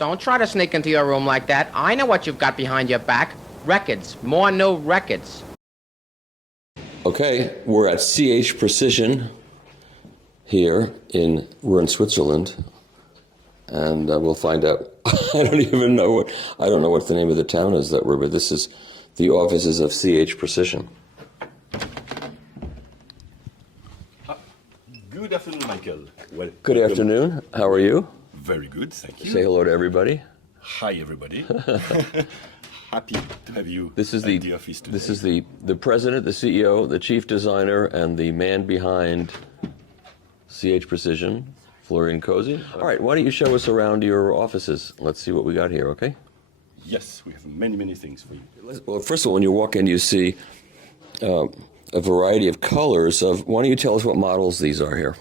Don't try to sneak into your room like that. I know what you've got behind your back. Records. More new records. Okay, we're at CH Precision here we're in Switzerland, and we'll find out. I don't know what the name of the town is that but this is the offices of CH Precision. Good afternoon, Michael. Good afternoon. How are you? Very good, thank you. Say hello to everybody. Hi, everybody. Happy to have you at the office today. This is the president, the CEO, the chief designer, and the man behind CH Precision, Florian Cossy. All right, why don't you show us around your offices? Let's see what we got here, okay? Yes, we have many, many things for you. Well, first of all, when you walk in, you see a variety of colors. Why don't you tell us what models these are here?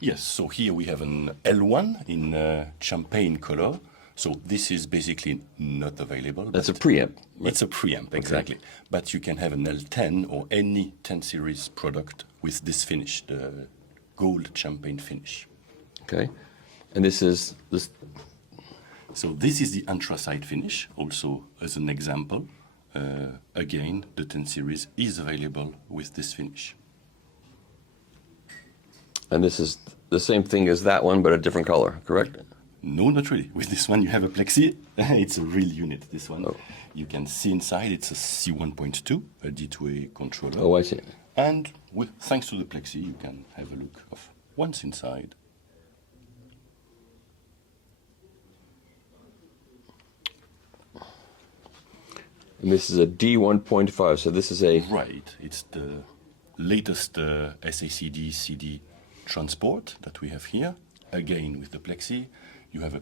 Yes, so here we have an L1 in champagne color. So this is basically not available. That's a preamp. It's a preamp, exactly. Okay. But you can have an L10 or any 10 series product with this finish, the gold champagne finish. Okay. And this is this. So this is the anthracite finish, also as an example. Again, the 10 series is available with this finish. And this is the same thing as that one, but a different color, correct? No, not really. With this one, you have a plexi. It's a real unit, this one. Oh. You can see inside, it's a C1.2, a D2A controller. Oh, I see. And thanks to the plexi, you can have a look of what's inside. And this is a D1.5, so this is a... Right. It's the latest SACD CD transport that we have here. Again, with the plexi, you have a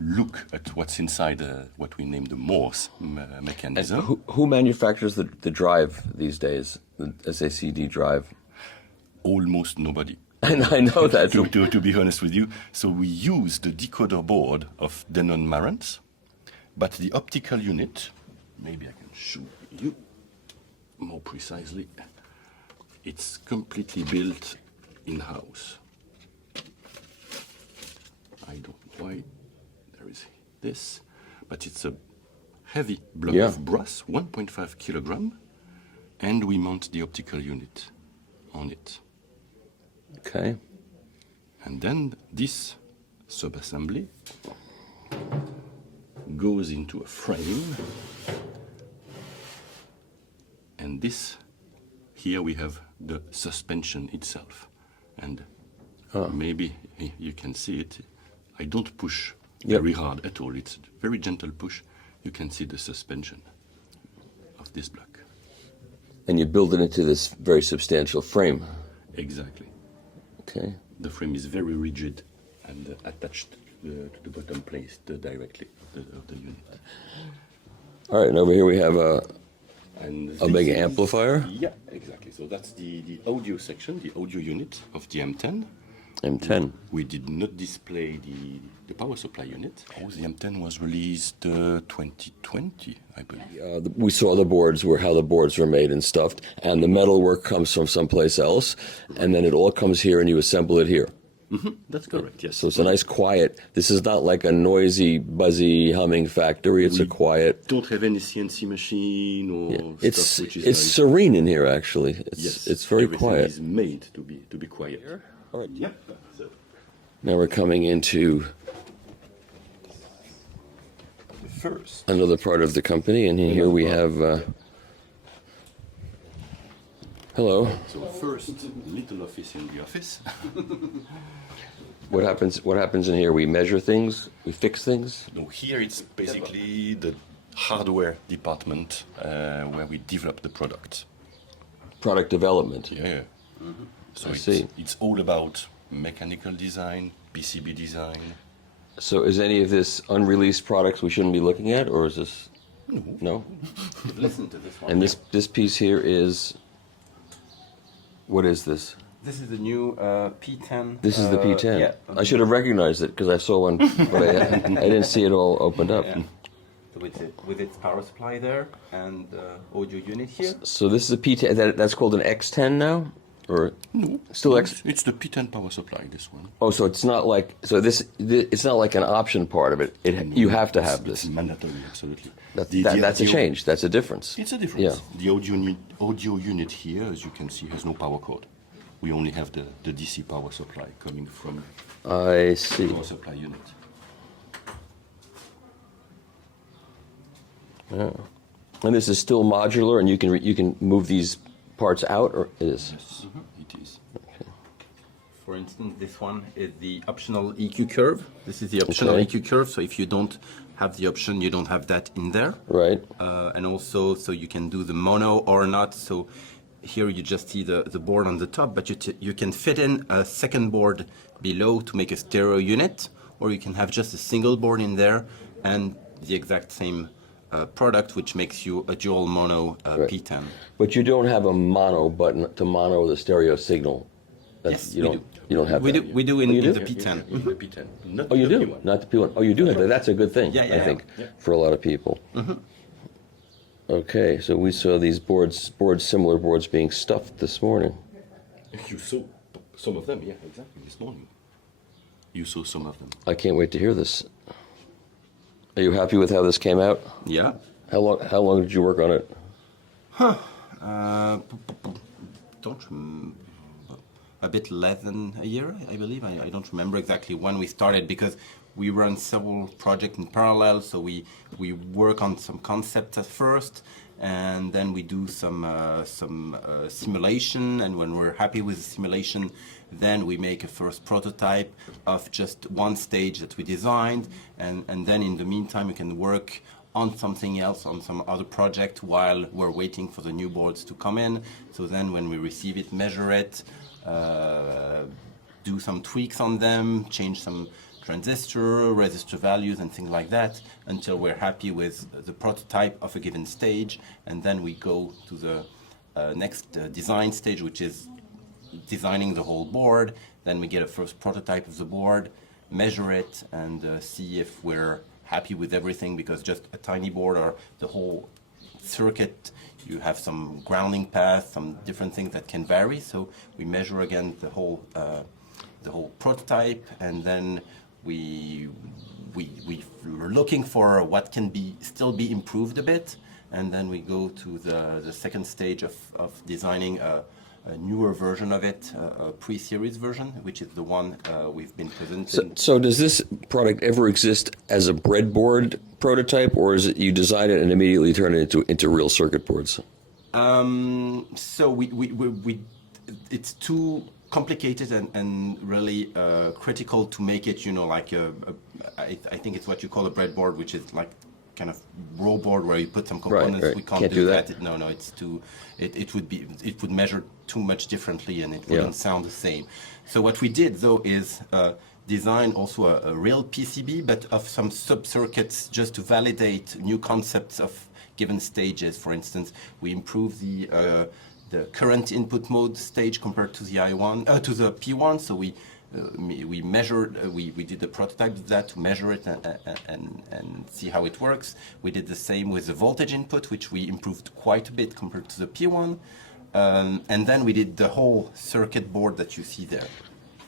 look at what's inside what we name the Morse mechanism. And who manufactures the drive these days, the SACD drive? Almost nobody. And I know that. to be honest with you. So we use the decoder board of Denon Marantz, but the optical unit, maybe I can show you more precisely, it's completely built in-house. I don't know why there is this, but it's a heavy block of brass, 1.5 kilogram, and we mount the optical unit on it. Okay. And then this subassembly goes into a frame, and here we have the suspension itself, and maybe you can see it. I don't push very hard at all. It's a very gentle push. You can see the suspension of this block. And you build it into this very substantial frame. Exactly. Okay. The frame is very rigid and attached to the bottom plate directly of the unit. All right, and over here we have a big amplifier. Yeah, exactly. So that's the audio section, the audio unit of the M10. M10. We did not display the power supply unit. The M10 was released 2020, I believe. We saw how the boards were made and stuffed, and the metalwork comes from someplace else, and then it all comes here and you assemble it here. Mm-hmm. That's correct, yes. So it's a nice quiet, this is not like a noisy, buzzy, humming factory, it's a quiet... Don't have any CNC machine or stuff which is... It's serene in here, actually. It's very quiet. Everything is made to be quiet. Here? All right. Yeah. So. Now we're coming into another part of the company, and here we have... hello. So first, little office in the office. What happens in here? We measure things, we fix things? No, here it's basically the hardware department where we develop the product. Product development? Yeah. Mm-hmm. So it's all about mechanical design, PCB design. So is any of this unreleased products we shouldn't be looking at, or is this... No? Listen to this one. And this piece here is... What is this? This is the new P10. This is the P10. Yeah. I should have recognized it because I saw one, but I didn't see it all opened up. Yeah. So with its power supply there and audio unit here. So this is a P10. That's called an X10 now? or No, still it's the P10 power supply. This one. Oh, so it's not like it's not like an option part of it. You have to have It's this. mandatory, absolutely. That's a change. That's a difference. It's a difference. Yeah. The audio unit here, as you can see, has no power cord. We only have the DC power supply coming from I the see. power supply unit. Yeah. And this is still modular, and you can move these parts out, or it is. Yes, it is. For instance, this one is the optional EQ curve. This is the optional Okay. EQ curve. So if you don't have the option, you don't have that in there. Right. And also, so you can do the mono or not. So here you just see the board on the top, but you can fit in a second board below to make a stereo unit, or you can have just a single board in there and the exact same product, which makes you a dual mono Right. P10. But you don't have a mono button to mono the stereo signal. Yes, you we don't. do. You don't have We that. do. We do in, Oh, you in do? the P10. The P10. Not Oh, you the do. P1. Not the P1. Oh, you do have that. That's a good thing. Yeah, I think yeah. for a lot of people. Okay, so we saw these similar boards being stuffed this morning. You saw some of them, yeah, exactly, this morning. You saw some of them. I can't wait to hear this. Are you happy with how this came out? Yeah. How long did you work on it? Don't a bit less than a year, I believe. I don't remember exactly when we started because we run several projects in parallel. So we work on some concepts at first, and then we do some simulation. And when we're happy with the simulation, then we make a first prototype of just one stage that we designed, and then in the meantime, we can work on something else, on some other project while we're waiting for the new boards to come in. So then when we receive it, measure it, do some tweaks on them, change some transistor, resistor values and things like that until we're happy with the prototype of a given stage. And then we go to the next design stage, which is designing the whole board. Then we get a first prototype of the board, measure it, and see if we're happy with everything, because just a tiny board or the whole circuit, you have some grounding paths, some different things that can vary. So we measure again the whole prototype, and then we're looking for what can still be improved a bit, and then we go to the second stage of designing a newer version of it, a pre-series version, which is the one we've been presenting. So does this product ever exist as a breadboard prototype, or is it you design it and immediately turn it into real circuit boards? So it's too complicated and really critical to make it, like I think it's what you call a breadboard, which is like kind of raw board where you put some components. Right. We can't do that. No, it's too. It would measure too much differently, and it wouldn't sound the same. So what we did though is design also a real PCB, but of some sub-circuits just to validate new concepts of given stages. For instance, we improved the current input mode stage compared to the to the P1. So we measured, we did a prototype of that to measure it and see how it works. We did the same with the voltage input, which we improved quite a bit compared to the P1. And then we did the whole circuit board that you see there.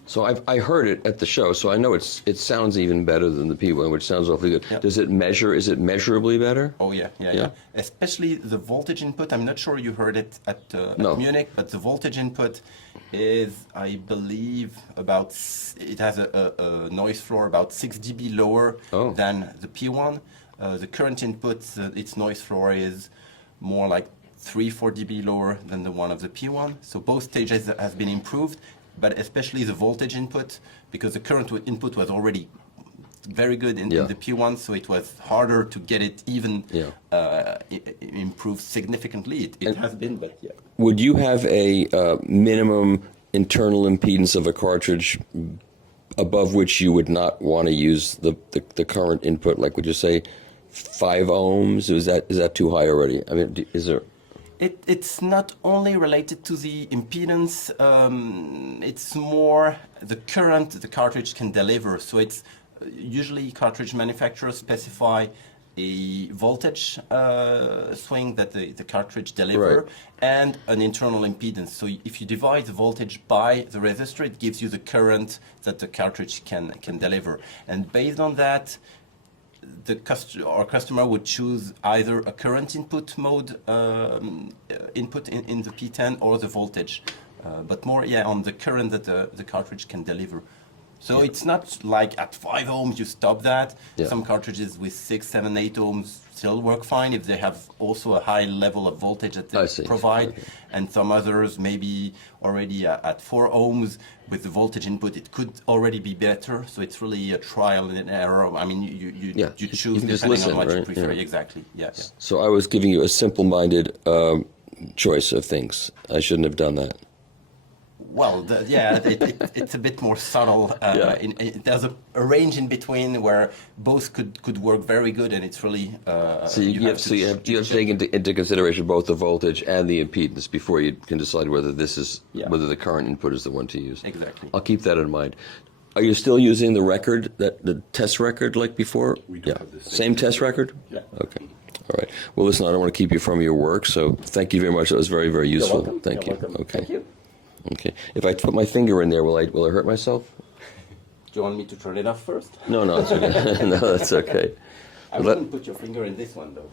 So I heard it at the show, so I know it sounds even better than the P1, which sounds awfully good. Yep. Does it measure? Is it measurably better? Oh yeah. Especially the voltage input. I'm not sure you heard it at Munich, but the voltage input is, I believe, it has a noise floor about 6 dB lower than the P1. The current input, its noise floor is more like 3-4 dB lower than the one of the P1. So both stages have been improved, but especially the voltage input, because the current input was already very good in the P1, so it was harder to get it even improved significantly. It has been, but yeah. Would you have a minimum internal impedance of a cartridge above which you would not want to use the current input? Like, would you say 5 ohms? Is that too high already? I mean, is there... It's not only related to the impedance, it's more the current the cartridge can deliver. So it's usually cartridge manufacturers specify a voltage swing that the cartridge deliver, Right. and an internal impedance. So if you divide the voltage by the resistor, it gives you the current that the cartridge can deliver. And based on that, our customer would choose either a current input mode input in the P10 or the voltage, but more on the current that the cartridge can deliver. So it's not like at 5 ohms you stop that. Yeah. Some cartridges with 6, 7, 8 ohms still work fine if they have also a high level of voltage that I they see. provide. Okay. And some others maybe already at 4 ohms with the voltage input it could already be better. So it's really a trial and error. I mean you Yeah. choose You can just depending listen, on what you right? prefer. Yeah. Exactly. Yeah. So I was giving you a simple-minded choice of things. I shouldn't have done that. Well, it's a bit more subtle. Yeah. There's a range in between where both could work very good, and it's really. So you have to take into consideration both the voltage and the impedance before you can decide whether whether the current input is the one to use. Exactly. I'll keep that in mind. Are you still using the record, the test record like before? We do Yeah. have the Same test record? Yeah. Okay. All right. Well, listen, I don't want to keep you from your work, so thank you very much. That was very, very useful. welcome. Thank You're you. welcome. Okay. Thank you. Okay. If I put my finger in there, will I hurt myself? Do you want me to turn it off first? No, it's okay. No, that's okay. I But wouldn't put your finger in this one though.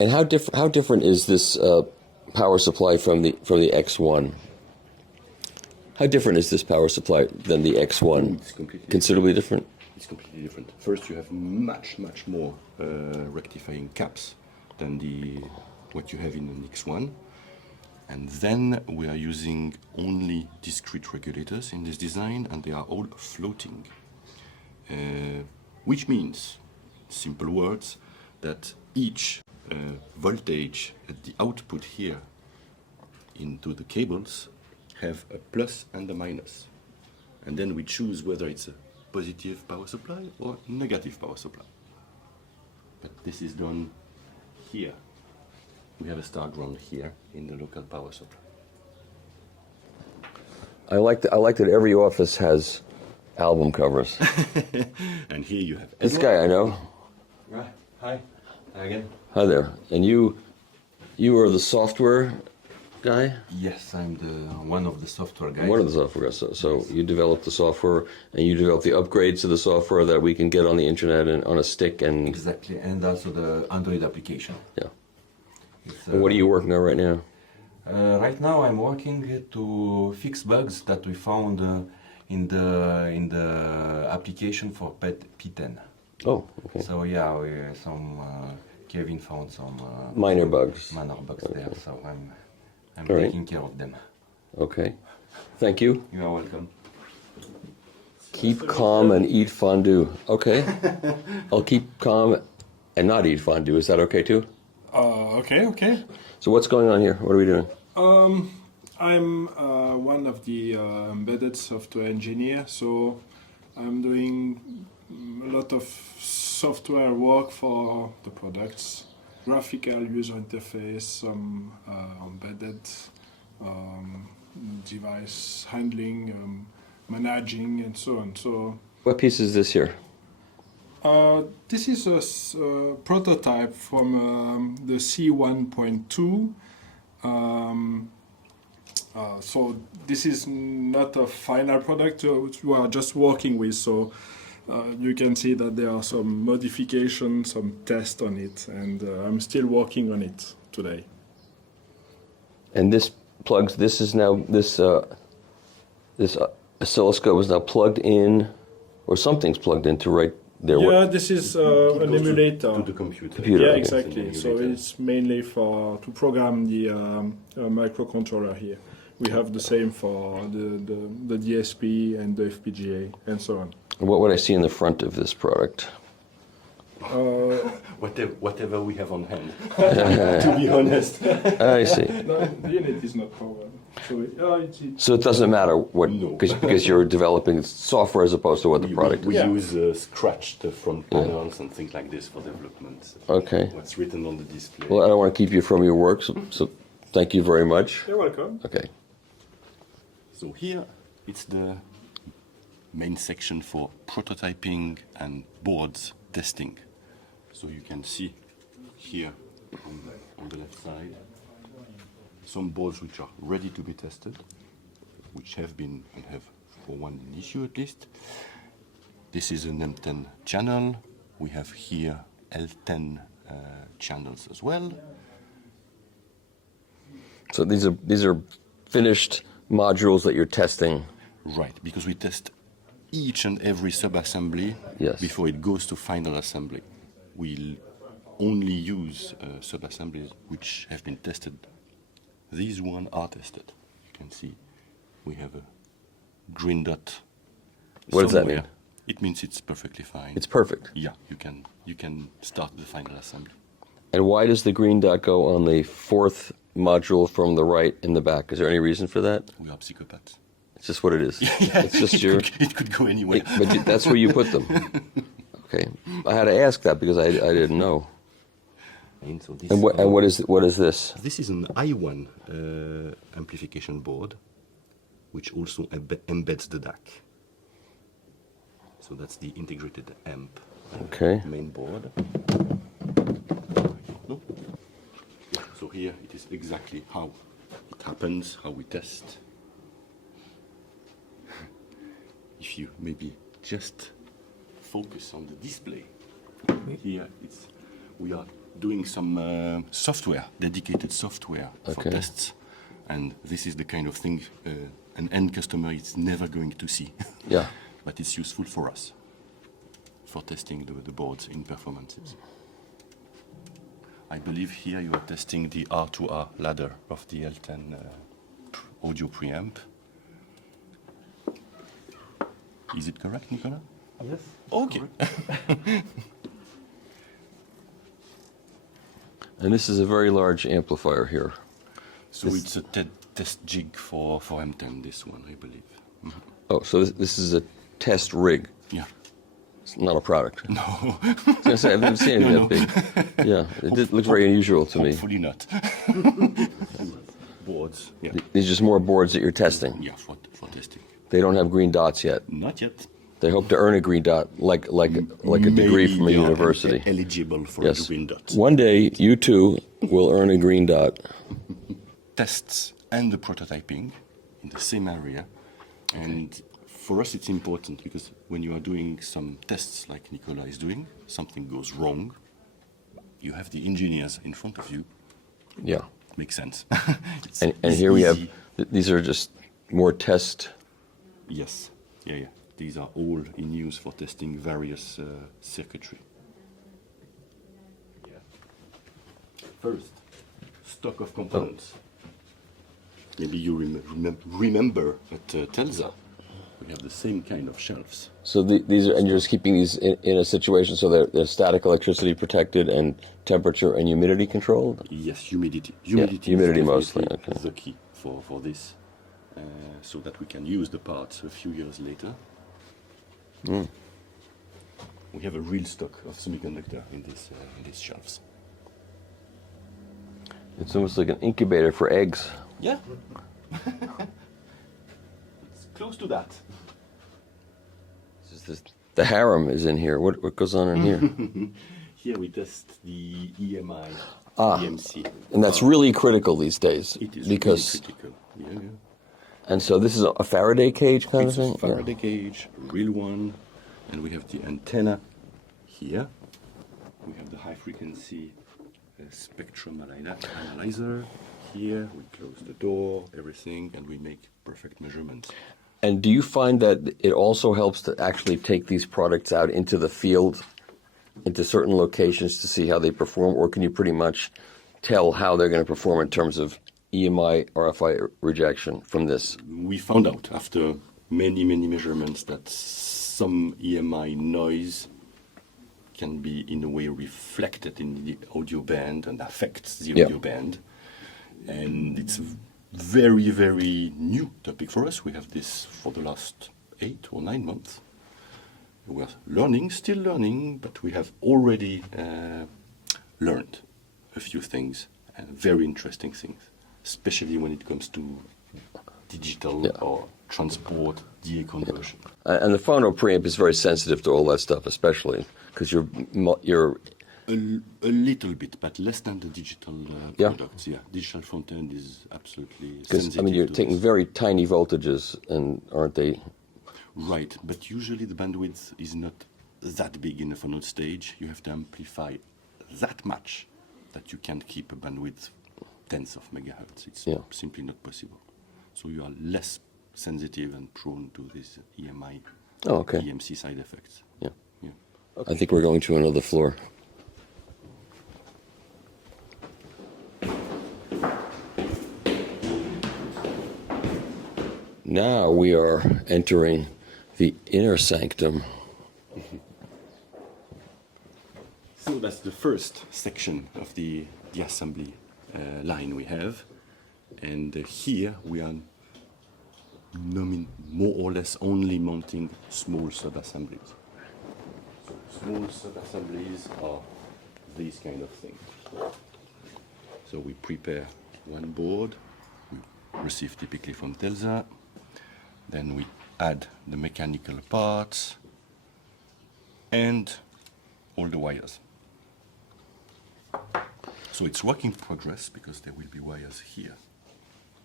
And how different is this power supply from the X1? How different is this power supply than the X1? It's completely Considerably different. It's completely different. First, you have much more rectifying caps than what you have in an X1. And then we are using only discrete regulators in this design, and they are all floating. Which means, simple words, that each voltage at the output here into the cables have a plus and a minus. And then we choose whether it's a positive power supply or negative power supply. But this is done here. We have a star ground here in the local power supply. I like that every office has album covers. And here you have This guy I know. Right. Hi. Hi again. Hi there. And you are the software guy? Yes, I'm one of the software guys. One of the software guys. So you develop the software and you develop the upgrades to the software that we can get on the internet and on a stick and Exactly, and also the Android application. yeah. It's, And what are you working on right now? Right now, I'm working to fix bugs that we found in the application for P10. Oh, okay. So yeah, Kevin found some Minor bugs. minor bugs there. So I'm All right. taking care of them. Okay. Thank you. You are welcome. Keep calm and eat fondue. Okay. I'll keep calm and not eat fondue. Is that okay too? Okay. So what's going on here? What are we doing? I'm one of the embedded software engineer, so I'm doing a lot of software work for the products, graphical user interface, some embedded device handling, managing, and so on. So What piece is this here? this is a prototype from the C1.2. So this is not a final product which we are just working with. So you can see that there are some modifications, some tests on it, and I'm still working on it today. And this plugs. This is now this oscilloscope is now plugged in, or something's plugged into right there. Yeah, this is an emulator. To the computer. Computer. Yeah, okay. exactly. So it's mainly to program the microcontroller here. We have the same for the DSP and the FPGA and so on. What would I see in the front of this product? Whatever we have on hand. To be honest. I see. No, the unit is not powered. So it doesn't matter what, No. because you're developing software as opposed to what the product We is. Yeah. use scratched front panels and things like this for development. Okay. What's written on the display. Well, I don't want to keep you from your work, so thank you very much. You're welcome. Okay. So here it's the main section for prototyping and boards testing. So you can see here on the left side some boards which are ready to be tested, which have been and have for one issue at least. This is an M10 channel. We have here L10 channels as well. So these are finished modules that you're testing. Right, because we test each and every sub-assembly Yes. before it goes to final assembly. We'll only use sub-assemblies which have been tested. These ones are tested. You can see we have a green dot. What does that somewhere. mean? It means it's perfectly fine. It's perfect. Yeah, you can start the final assembly. And why does the green dot go on the fourth module from the right in the back? Is there any reason for that? We are psychopaths. It's just what it is. It's just your. It could go anywhere. But that's where you put them. Okay, I had to ask that because I didn't know. And so this, And what is this? This is an i1 amplification board, which also embeds the DAC. So that's the integrated amp Okay. main board. No? Yeah, so here it is exactly how it happens, how we test. If you maybe just focus on the display. Here we are doing some software, dedicated software for Okay. tests. And this is the kind of thing an end customer is never going to see. Yeah. But it's useful for us, for testing the boards in performances. I believe here you are testing the R2R ladder of the L10 audio preamp. Is it correct, Nicolas? Yes. Okay. And this is a very large amplifier here. So it's a test jig for M10, this one, I believe. Mhm. Oh, so this is a test rig. Yeah. It's not a product. No, I was gonna say, I've never seen anything that big. Yeah, it did look very unusual to me. hopefully not. Boards, yeah. These are just more boards that you're testing. Yeah, for testing. They don't have green dots yet. Not yet. They hope to earn a green dot, like a degree Maybe from a they are university. eligible for Yes. a green dot. One day, you too will earn a green dot. Tests and the prototyping in the same area. And for us, it's important because when you are doing some tests like Nicola is doing, something goes wrong, you have the engineers in front of you. Yeah. Makes sense. And It's here we have, easy. these are just more test. Yes, yeah. These are all in use for testing various circuitry. First, stock of components. Maybe you remember at Telsa, we have the same kind of shelves. So these are, and you're just keeping these in a situation so they're static electricity protected and temperature and humidity controlled? Yes, humidity. humidity is mostly, definitely okay. the key for this, so that we can use the parts a few years later. We have a real stock of semiconductor in these shelves. It's almost like an incubator for eggs. Yeah. It's close to that. The harem is in here. What goes on in here? Here we test the EMI, Ah. EMC. And that's really critical these days. It is because, really critical. Yeah. and so this is a Faraday cage kind It's of a thing? Faraday cage, a real one, and we have the antenna here. We have the high frequency spectrum analyzer here. We close the door, everything, and we make perfect measurements. And do you find that it also helps to actually take these products out into the field, into certain locations to see how they perform, or can you pretty much tell how they're going to perform in terms of EMI, RFI rejection from this? We found out after many measurements that some EMI noise can be in a way reflected in the audio band and affects the audio band. And it's a very new topic for us. We have this for the last 8 or 9 months. We're still learning, but we have already learned a few things, and very interesting things, especially when it comes to digital or transport, DA conversion. And the phono preamp is very sensitive to all that stuff, especially because you're A little bit, but less than the digital Yeah. products. Yeah, digital front end is absolutely because sensitive. I mean you're to taking this. very tiny voltages, and aren't they? Right, but usually the bandwidth is not that big in a phono stage. You have to amplify that much that you can't keep a bandwidth tenths of megahertz. It's Yeah. simply not possible. So you are less sensitive and prone to this EMI, Oh, okay. EMC side effects. Yeah. Yeah. I think we're going to another floor. Now we are entering the inner sanctum. So that's the first section of the assembly line we have. And here we are more or less only mounting small sub-assemblies. Small sub-assemblies are these kind of things. So we prepare one board, we receive typically from Telsa, then we add the mechanical parts and all the wires. So it's work in progress because there will be wires here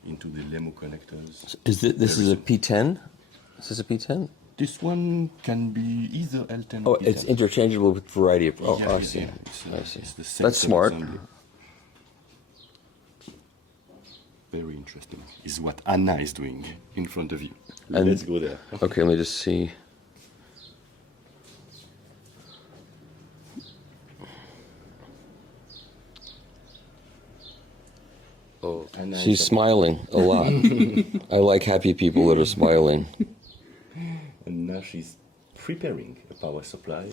into the LEMO connectors. This is a P10? Is this a P10? This one can be either L10 Oh, or P10. it's interchangeable with a variety of. Oh, Yeah, I yeah, see. yeah. I see. It's the same That's smart. sub-assembly. Very interesting. Is what Anna is doing in front of you. And- Let's go there. Okay, let me just see. Oh, Anna She's is smiling a lot. I like happy people that are smiling. and now she's preparing a power supply.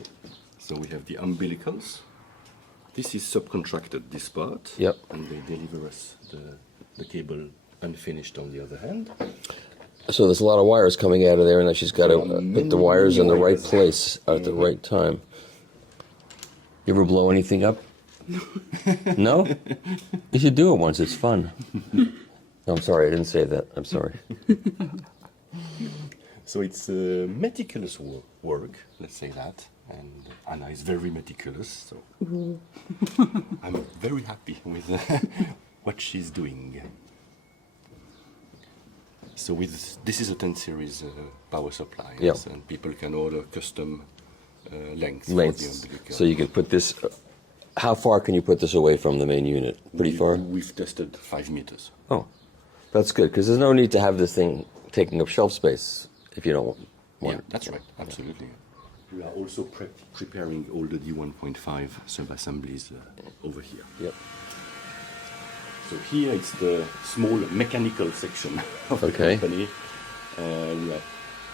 So we have the umbilicals. This is subcontracted, this part. Yep. And they deliver us the cable unfinished on the other hand. So there's a lot of wires coming out of there, and then she's got to put the wires in the right wires. place at the right time. You ever blow anything up? No? You should do it once. It's fun. No, I'm sorry. I didn't say that. I'm sorry. So it's meticulous work, let's say that. And Anna is very meticulous, so I'm very happy with what she's doing. So this is a 10 series power supply, Yeah. yes, and people can order custom lengths for the Lengths. umbilical. So you can put this. How far can you put this away from the main unit? Pretty far? We've tested 5 meters. Oh, that's good, because there's no need to have this thing taking up shelf space if you don't want Yeah, that's right, absolutely. We are also preparing all the D1.5 sub-assemblies over here. Yep. So here it's the small mechanical section of the Okay. company. We are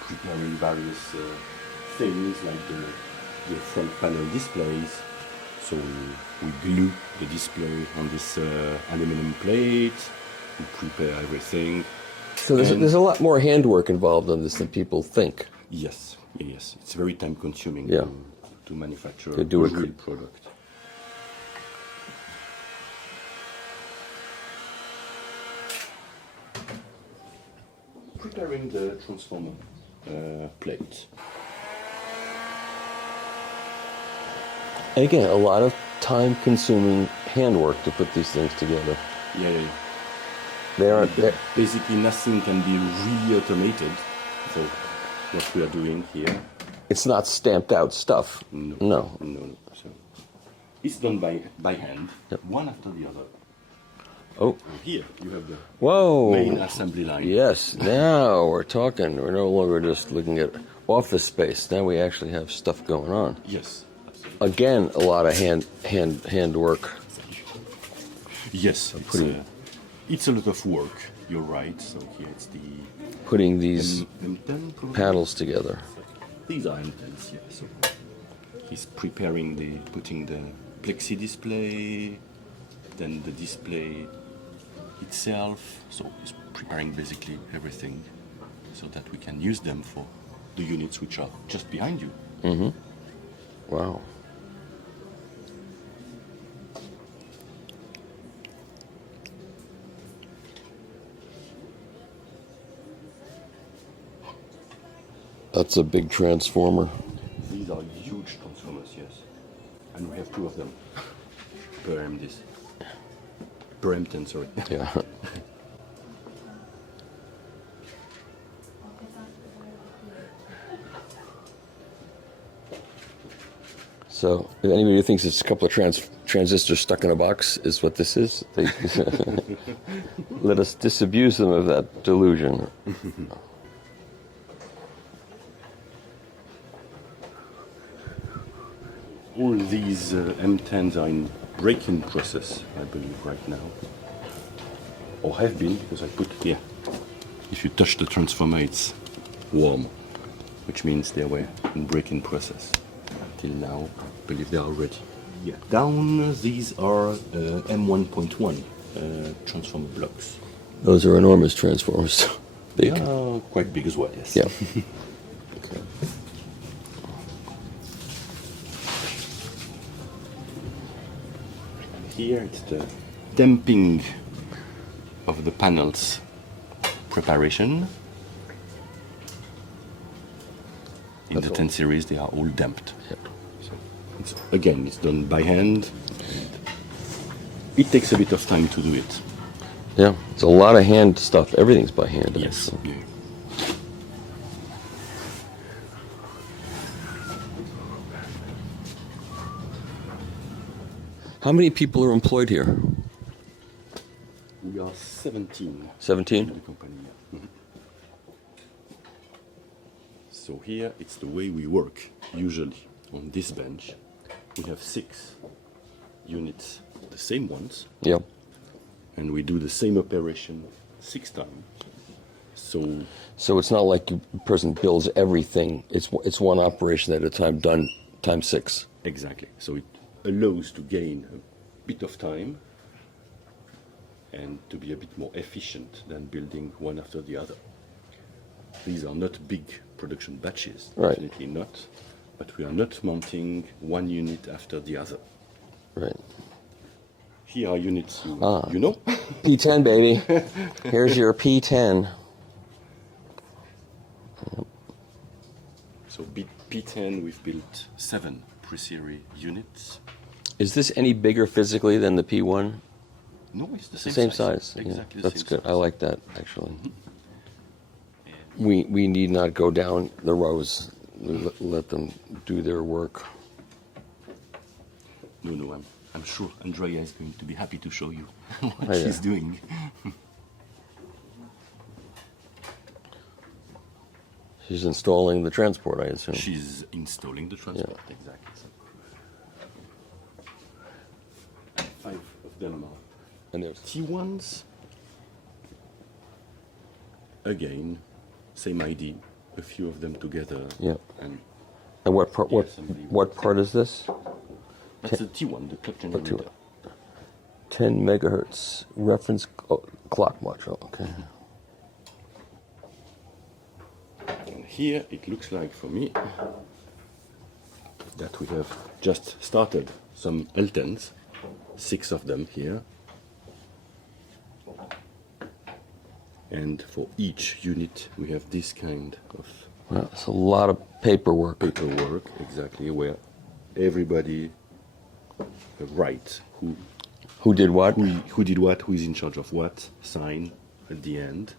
preparing various things like the front panel displays. So we glue the display on this aluminum plate. We prepare everything. So there's a lot more handwork involved in this than people think. Yes, yes. It's very time consuming Yeah. to manufacture To do a it real product. Preparing the transformer plate. And again, a lot of time-consuming handwork to put these things together. Yeah, yeah, yeah. They aren't. they're- Basically, nothing can be really automated. So, what we are doing here, It's not stamped out stuff. no, No. no. So, it's done by hand, Yep. one after the other. Oh, Here, you have the whoa. main assembly line. Yes, now we're talking. We're no longer just looking at office space. Now we actually have stuff going on. Yes, absolutely. Again, a lot of handwork. Yes, putting- it's a lot of work. You're right. So here it's the Putting these M10 probably. panels together. These are M10s, yeah. So he's putting the plexi display, then the display itself. So he's preparing basically everything so that we can use them for the units which are just behind you. Wow. That's a big transformer. These are huge transformers, yes. And we have 2 of them per M10. Per M10, sorry. Yeah. So, if anybody thinks it's a couple of transistors stuck in a box, is what this is, let us disabuse them of that delusion. All these M10s are in break-in process, I believe, right now. Or have been, because I put here. If you touch the transformer, it's warm, which means they were in break-in process. Till now, I believe they are ready. Yeah, down these are M1.1 transformer blocks. Those are enormous transformers. Big. Quite big as well, yes. Yeah. Here it's the damping of the panels preparation. In the 10 series, they are all damped. Yep. So it's done by hand. It takes a bit of time to do it. Yeah, it's a lot of hand stuff. Everything's by hand. Yes. actually. Yeah. How many people are employed here? We are 17 in 17? the company. Yeah. Mhm. So here it's the way we work. Usually on this bench, we have 6 units, the same ones, Yeah. and we do the same operation 6 times. So So it's not like a person builds everything. It's one operation at a time, done times 6. exactly. So it allows to gain a bit of time and to be a bit more efficient than building one after the other. These are not big production batches, Right. definitely not. But we are not mounting one unit after the other. Right. Here are units you know. P10, baby. Here's your P10. So P10, we've built 7 pre-series units. Is this any bigger physically than the P1? No, it's the The same, same size. Yeah, Exactly the that's same good. I size. like that, actually. We need not go down the rows. Let them do their work. No, I'm sure Andrea is going to be happy to show you what Oh, yeah. she's doing. She's installing the transport, I assume. She's installing the transport, exactly. So. And 5 of them are And there's T1s. Again, same idea. A few of them together. Yeah. And And what part? the assembly What works. part is this? that's a T1, the clock generator. 10 megahertz reference clock module. Okay. And here it looks like for me that we have just started some L10s, 6 of them here. And for each unit we have this kind of Well, it's a lot of paperwork. paperwork, exactly, where everybody writes Who did what? who did what, who is in charge of what, sign at the end,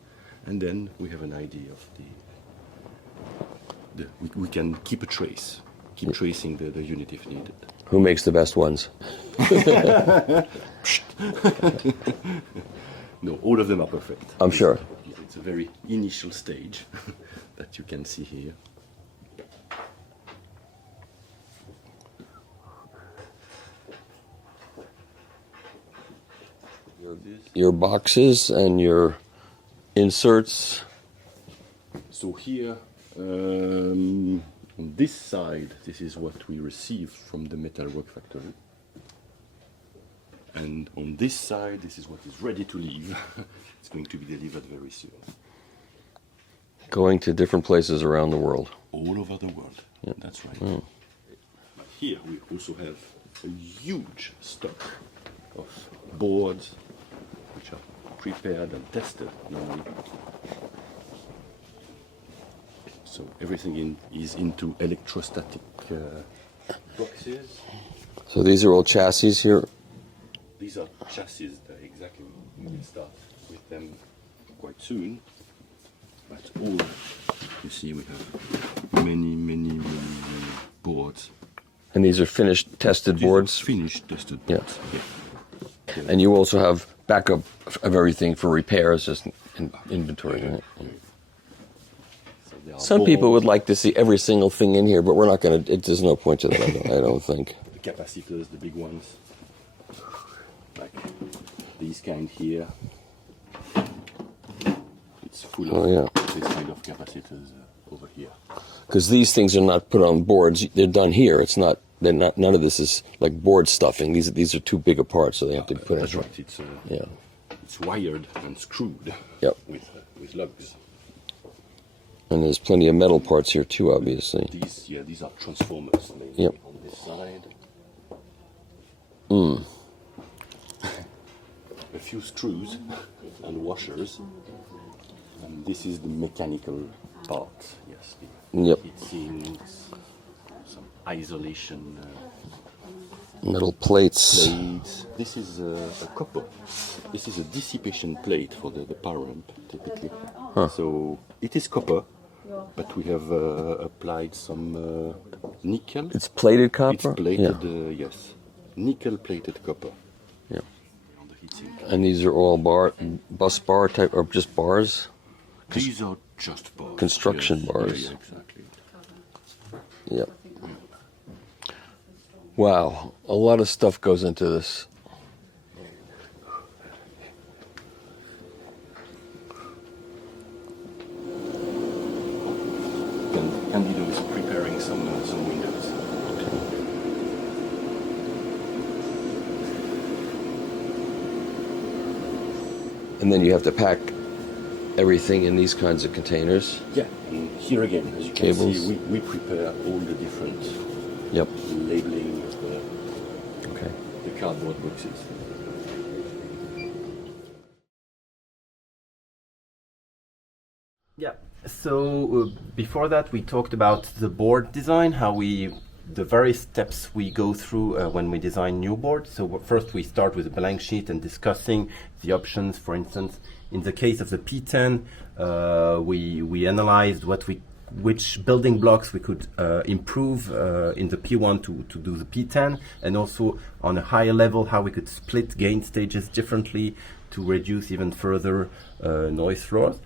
and then we have an idea of we can keep a trace, keep tracing the unit if needed. Who makes the best ones? No, all of them are perfect. I'm sure. It's a very initial stage that you can see here. Your boxes and your inserts. So here, on this side, this is what we received from the metalwork factory. And on this side, this is what is ready to leave. It's going to be delivered very soon. Going to different places around the world. All over the world. That's right. But here we also have a huge stock of boards which are prepared and tested normally. So everything is into electrostatic boxes. So these are all chassis here. These are chassis, exactly. We will start with them quite soon. But all, you see, we have many boards. And these are finished, tested These are boards. finished, tested Yeah. boards. Yeah. And you also have backup of everything for repairs, just in inventory, right? So they are Some people boards, would like to see every single thing in here, but we're not going to. There's no point to that. I don't think. the capacitors, the big ones, like these kind here. It's full of this kind of capacitors over here. Because these things are not put on boards; they're done here. It's not. They're not. None of this is like board stuffing. These are too big apart, so they have to be put That's in. right. Yeah. It's wired and screwed. Yep. With lugs. And there's plenty of metal parts here too, obviously. These are transformers mainly Yep. on this side. A few screws and washers. And this is the mechanical part. Yes. The Yep. heat sinks, some isolation Metal plates. plates. This is a copper. This is a dissipation plate for the power amp, typically. So it is copper, but we have applied some nickel. It's plated It's copper. plated, Yeah. yes, nickel-plated copper. Yeah. On the heatsink. And these are all bus bar type, or just bars. These are just bars. Construction yes. bars. Yeah, exactly. Yeah. Wow, a lot of stuff goes into this. Candido is preparing some windows. And then you have to pack everything in these kinds of containers. Yeah, and here again, as you can Cables. see, we prepare all the different Yep. labeling of Okay. the cardboard boxes. Yeah. So before that, we talked about the board design, the various steps we go through when we design new boards. So first, we start with a blank sheet and discussing the options. For instance, in the case of the P10, we analyzed which building blocks we could improve in the P1 to do the P10, and also on a higher level how we could split gain stages differently to reduce even further noise floors.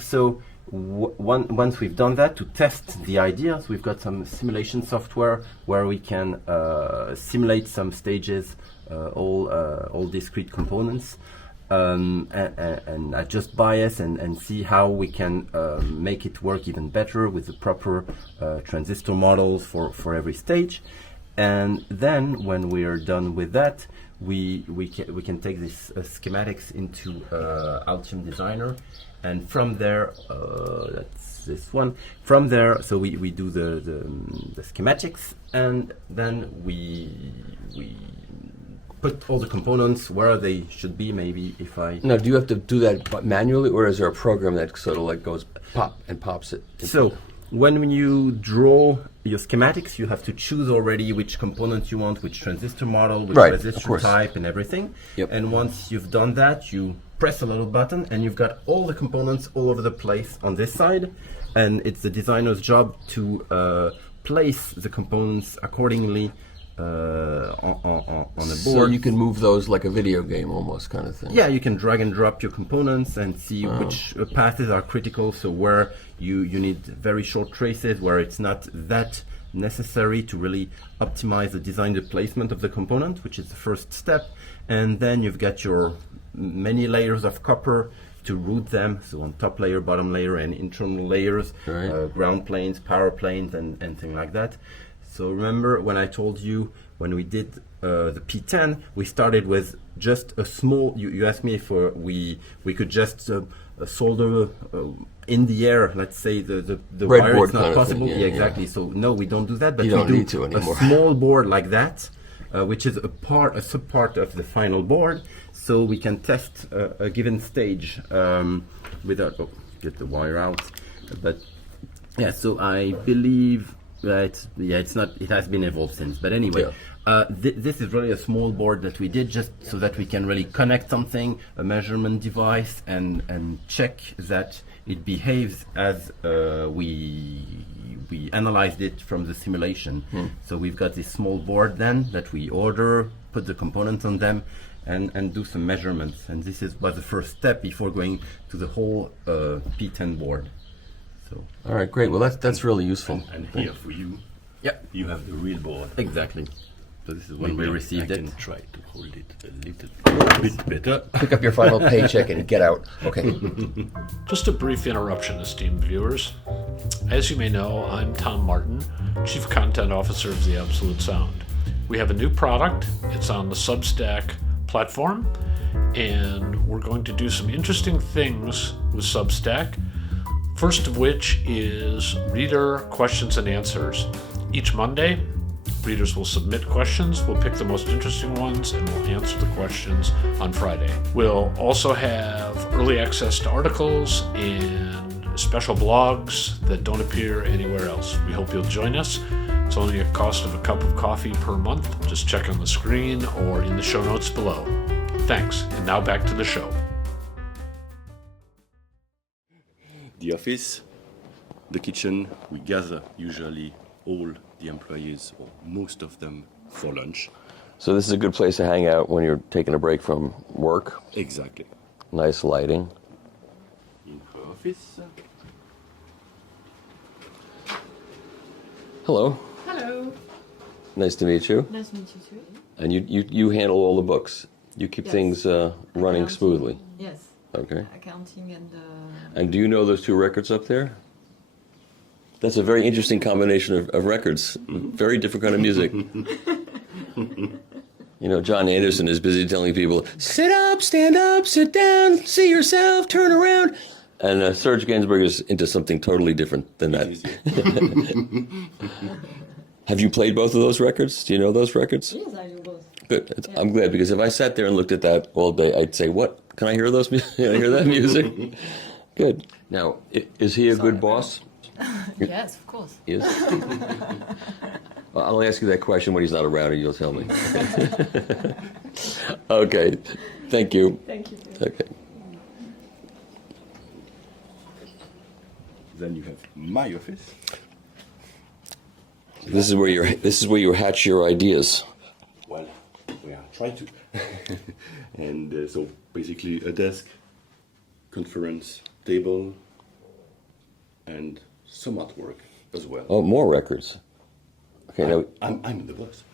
So once we've done that, to test the ideas, we've got some simulation software where we can simulate some stages, all discrete components, and adjust bias and see how we can make it work even better with the proper transistor models for every stage. And then when we are done with that, we can take this schematics into Altium Designer, and from there, that's this one. From there, so we do the schematics, and then we put all the components where they should be. Maybe if I Now, do you have to do that manually, or is there a program that sort of like goes pop and pops it? So when you draw your schematics, you have to choose already which component you want, which transistor model, which Right, of resistor course. type, and everything. Yep. And once you've done that, you press a little button, and you've got all the components all over the place on this side. And it's the designer's job to place the components accordingly on the board. So you can move those like a video game almost kind of thing. Yeah, you can drag and drop your components and see which paths are critical. So where you need very short traces, where it's not that necessary to really optimize the design, the placement of the component, which is the first step. And then you've got your many layers of copper to route them. So on top layer, bottom layer, and internal layers, Right. ground planes, power planes, and things like that. So remember when I told you when we did the P10, we started with just a small. You asked me if we could just solder in the air. Let's say the wire Breadboard is not kind of possible. thing, Yeah, yeah, exactly. So no, we don't do that. But You we don't do need to anymore. a small board like that, which is a sub-part of the final board. So we can test a given stage without get the wire out, but. Yeah, so I believe that it's not. It has been evolved since. But anyway, this is really a small board that we did just so that we can really connect something, a measurement device, and check that it behaves as we analyzed it from the simulation. So we've got this small board then that we order, put the components on them, and do some measurements. And this was the first step before going to the whole P10 board. So. All right, great. Well, that's really useful. And here for you, you have the real board. Exactly. So this is when we received I it. can try to hold it a little bit better. Pick up your final paycheck and get out. Okay. Just a brief interruption, esteemed viewers. As you may know, I'm Tom Martin, Chief Content Officer of The Absolute Sound. We have a new product. It's on the Substack platform, and we're going to do some interesting things with Substack. First of which is reader questions and answers. Each Monday, readers will submit questions. We'll pick the most interesting ones and we'll answer the questions on Friday. We'll also have early access to articles and special blogs that don't appear anywhere else. We hope you'll join us. It's only a cost of a cup of coffee per month. Just check on the screen or in the show notes below. Thanks, and now back to the show. The office, the kitchen, we gather usually all the employees, or most of them, for lunch. So this is a good place to hang out when you're taking a break from work. Exactly. Nice lighting. In her office. Hello. Hello. Nice to meet you. Nice to meet you too. And you handle all the books. You keep things running Accounting. smoothly. Yes. Okay. Accounting and. And do you know those two records up there? That's a very interesting combination of records. Very different kind of music. You know, John Anderson is busy telling people, sit up, stand up, sit down, see yourself, turn around. And Serge Gainsbourg is into something totally different than that. Have you played both of those records? Do you know those records? Yes, I do both. Good. I'm glad, because if I sat there and looked at that all day, I'd say, what? Can I hear those? Can I hear that music? Good. Now, is he a good boss? Yes, of course. Yes. Well, I'll ask you that question when he's not around, and you'll tell me. Okay. Thank you. Thank you. Okay. Then you have my office. This is where you hatch your ideas. Well, we are trying to. And so basically a desk, conference table, and some artwork as well. Oh, more records. Okay, now I'm the boss.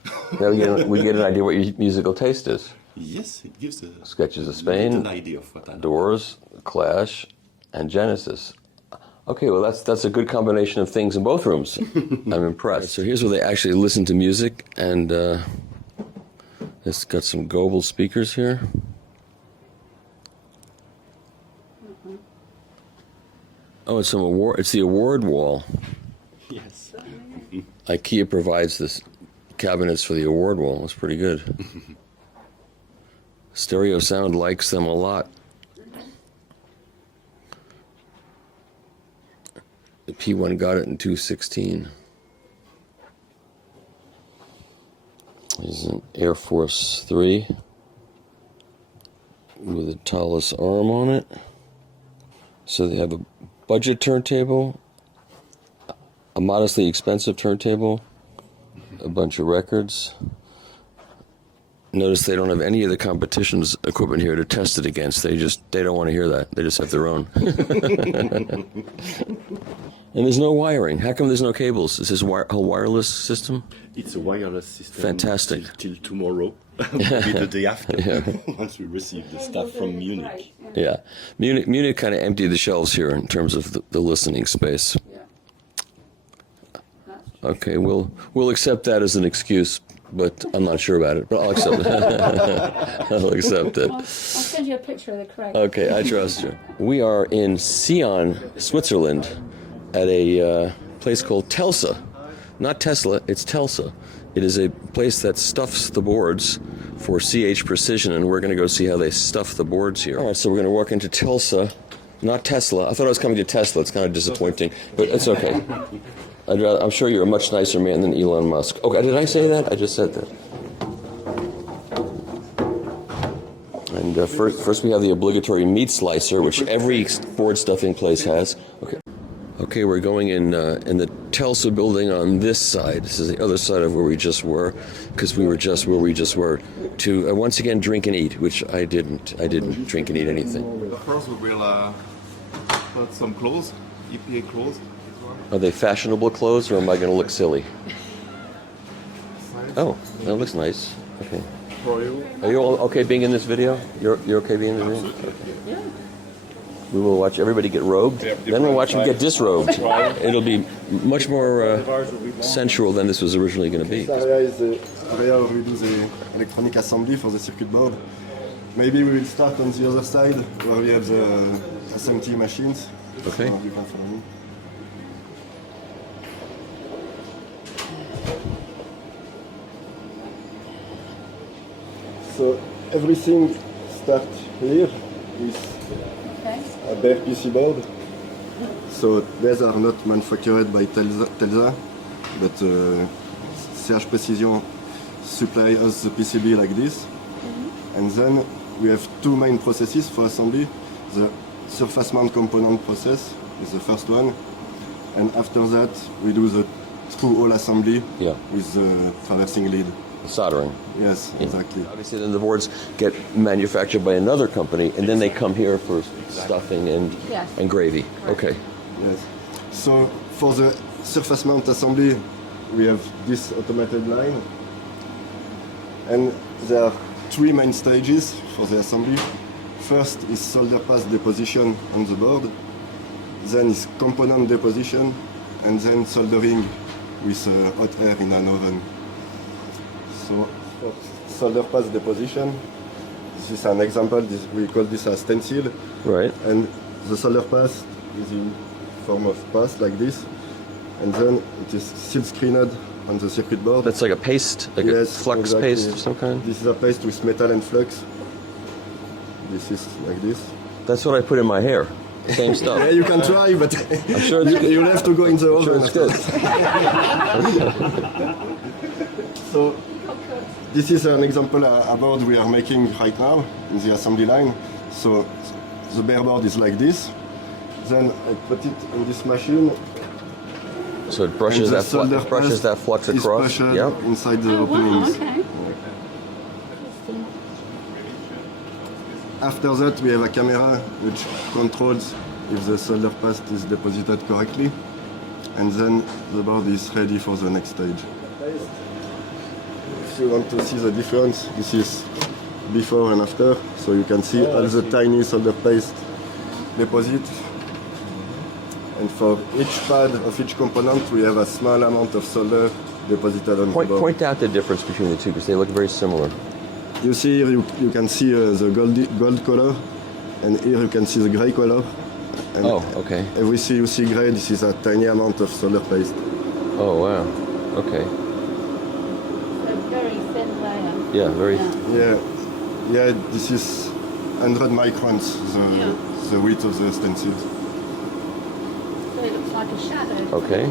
now we get an idea what your musical taste is. Yes, it gives a Sketches of Spain, an idea of what I like. Doors, Clash, and Genesis. Okay, well that's a good combination of things in both rooms. I'm impressed. So here's where they actually listen to music, and it's got some Goebel speakers here. Oh, it's some award. It's the award wall. Yes. IKEA provides this cabinets for the award wall. That's pretty good. Stereo Sound likes them a lot. The P1 got it in 216. There's an Air Force 3 with a Talus arm on it. So they have a budget turntable, a modestly expensive turntable, a bunch of records. Notice they don't have any of the competition's equipment here to test it against. They don't want to hear that. They just have their own. And there's no wiring. How come there's no cables? Is this a wireless system? It's a wireless system. Fantastic. Till tomorrow, maybe the day after, once we receive the stuff from Munich. Yeah. Munich kind of emptied the shelves here in terms of the listening space. Okay, we'll accept that as an excuse, but I'm not sure about it. But I'll accept it. I'll accept it. I'll send you a picture of the correct. Okay, I trust you. We are in Sion, Switzerland, at a place called Telsa. Not Tesla, it's Telsa. It is a place that stuffs the boards for CH Precision, and we're going to go see how they stuff the boards here. All right, so we're going to walk into Telsa, Not Tesla. I thought I was coming to Tesla. It's kind of disappointing, but it's okay. I'm sure you're a much nicer man than Elon Musk. Okay, did I say that? I just said that. And first we have the obligatory meat slicer, which every board stuffing place has. Okay, we're going in the Telsa building on this side. This is the other side of where we just were, because we were just where we just were, to once again drink and eat, which I didn't. I didn't drink and eat anything. First we will put some clothes, EPA clothes. Are they fashionable clothes, or am I going to look silly? Oh, that looks nice. Okay. For you. Are you all okay being in this video? You're okay being in the video? Okay. Yeah. We will watch everybody get robed, then we'll watch them get disrobed. It'll be much more sensual than this was originally going to be. This area is the area where we do the electronic assembly for the circuit board. Maybe we will start on the other side where we have the SMT machines. Okay. So you can follow me. So everything starts here with a bare PC board. So these are not manufactured by Telsa, but CH Precision supply us the PCB like this. And then we have two main processes for assembly. The surface mount component process is the first one. And after that, we do the through hole assembly with the traversing lead. Soldering. Yes, exactly. Obviously, then the boards get manufactured by another company, and then they come here for stuffing and gravy. Okay. Yes. So for the surface mount assembly, we have this automated line, and there are three main stages for the assembly. First is solder pass deposition on the board, then is component deposition, and then soldering with hot air in an oven. So for solder pass deposition, this is an example. We call this a stencil. Right. And the solder pass is in form of pass like this, and then it is still screened on the circuit board. That's like a paste, like a flux paste of some kind? This is a paste with metal and flux. This is like this. That's what I put in my hair. Same stuff. Yeah, you can try, but I'm sure it's you'll have to go in the oven. Sure, it's good. So this is an example a board we are making right now in the assembly line. So the bare board is like this. Then I put it in this machine. So it brushes that flux across. Yeah. Inside the openings. Okay. After that, we have a camera which controls if the solder paste is deposited correctly, and then the board is ready for the next stage. If you want to see the difference, this is before and after, so you can see all the tiny solder paste deposit. And for each pad of each component, we have a small amount of solder deposited on the board. Point out the difference between the two, because they look very similar. You see here, you can see the gold color, and here you can see the gray color. And okay. Everything you see gray, this is a tiny amount of solder paste. Oh, wow. Okay. A very thin layer. Yeah, very. Yeah, this is 100 microns, the width of the stencils. So it looks like a shadow. Okay.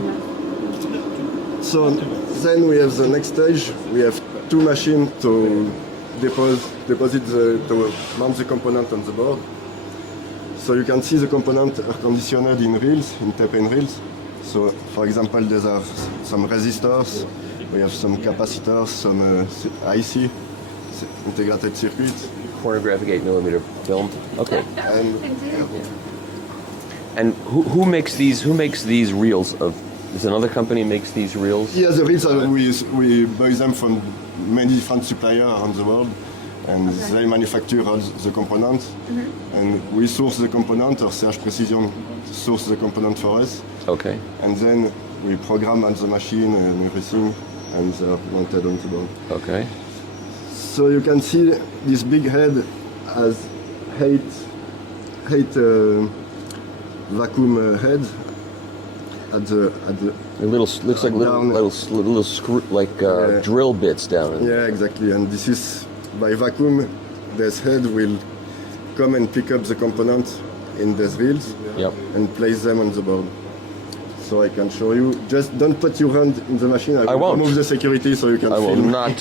So then we have the next stage. We have two machines to to mount the component on the board. So you can see the component are conditioned in reels, in tape-in reels. So for example, there are some resistors, we have some capacitors, some IC, integrated circuits. Pornographic 8mm film. Okay. And who makes these? Who makes these reels? Is another company makes these reels? Yeah, the reels we buy them from many different suppliers around the world, and they manufacture all the components. And we source the component, or CH Precision source the component for us. Okay. And then we program on the machine and everything, and they're mounted on the board. Okay. So you can see this big head has eight vacuum heads at the looks like little screw, like drill bits down. Yeah, exactly. And this is by vacuum. This head will come and pick up the component in the drills Yep. and place them on the board. So I can show you. Just don't put your hand in the machine. I will won't. remove the security so you can I will film. not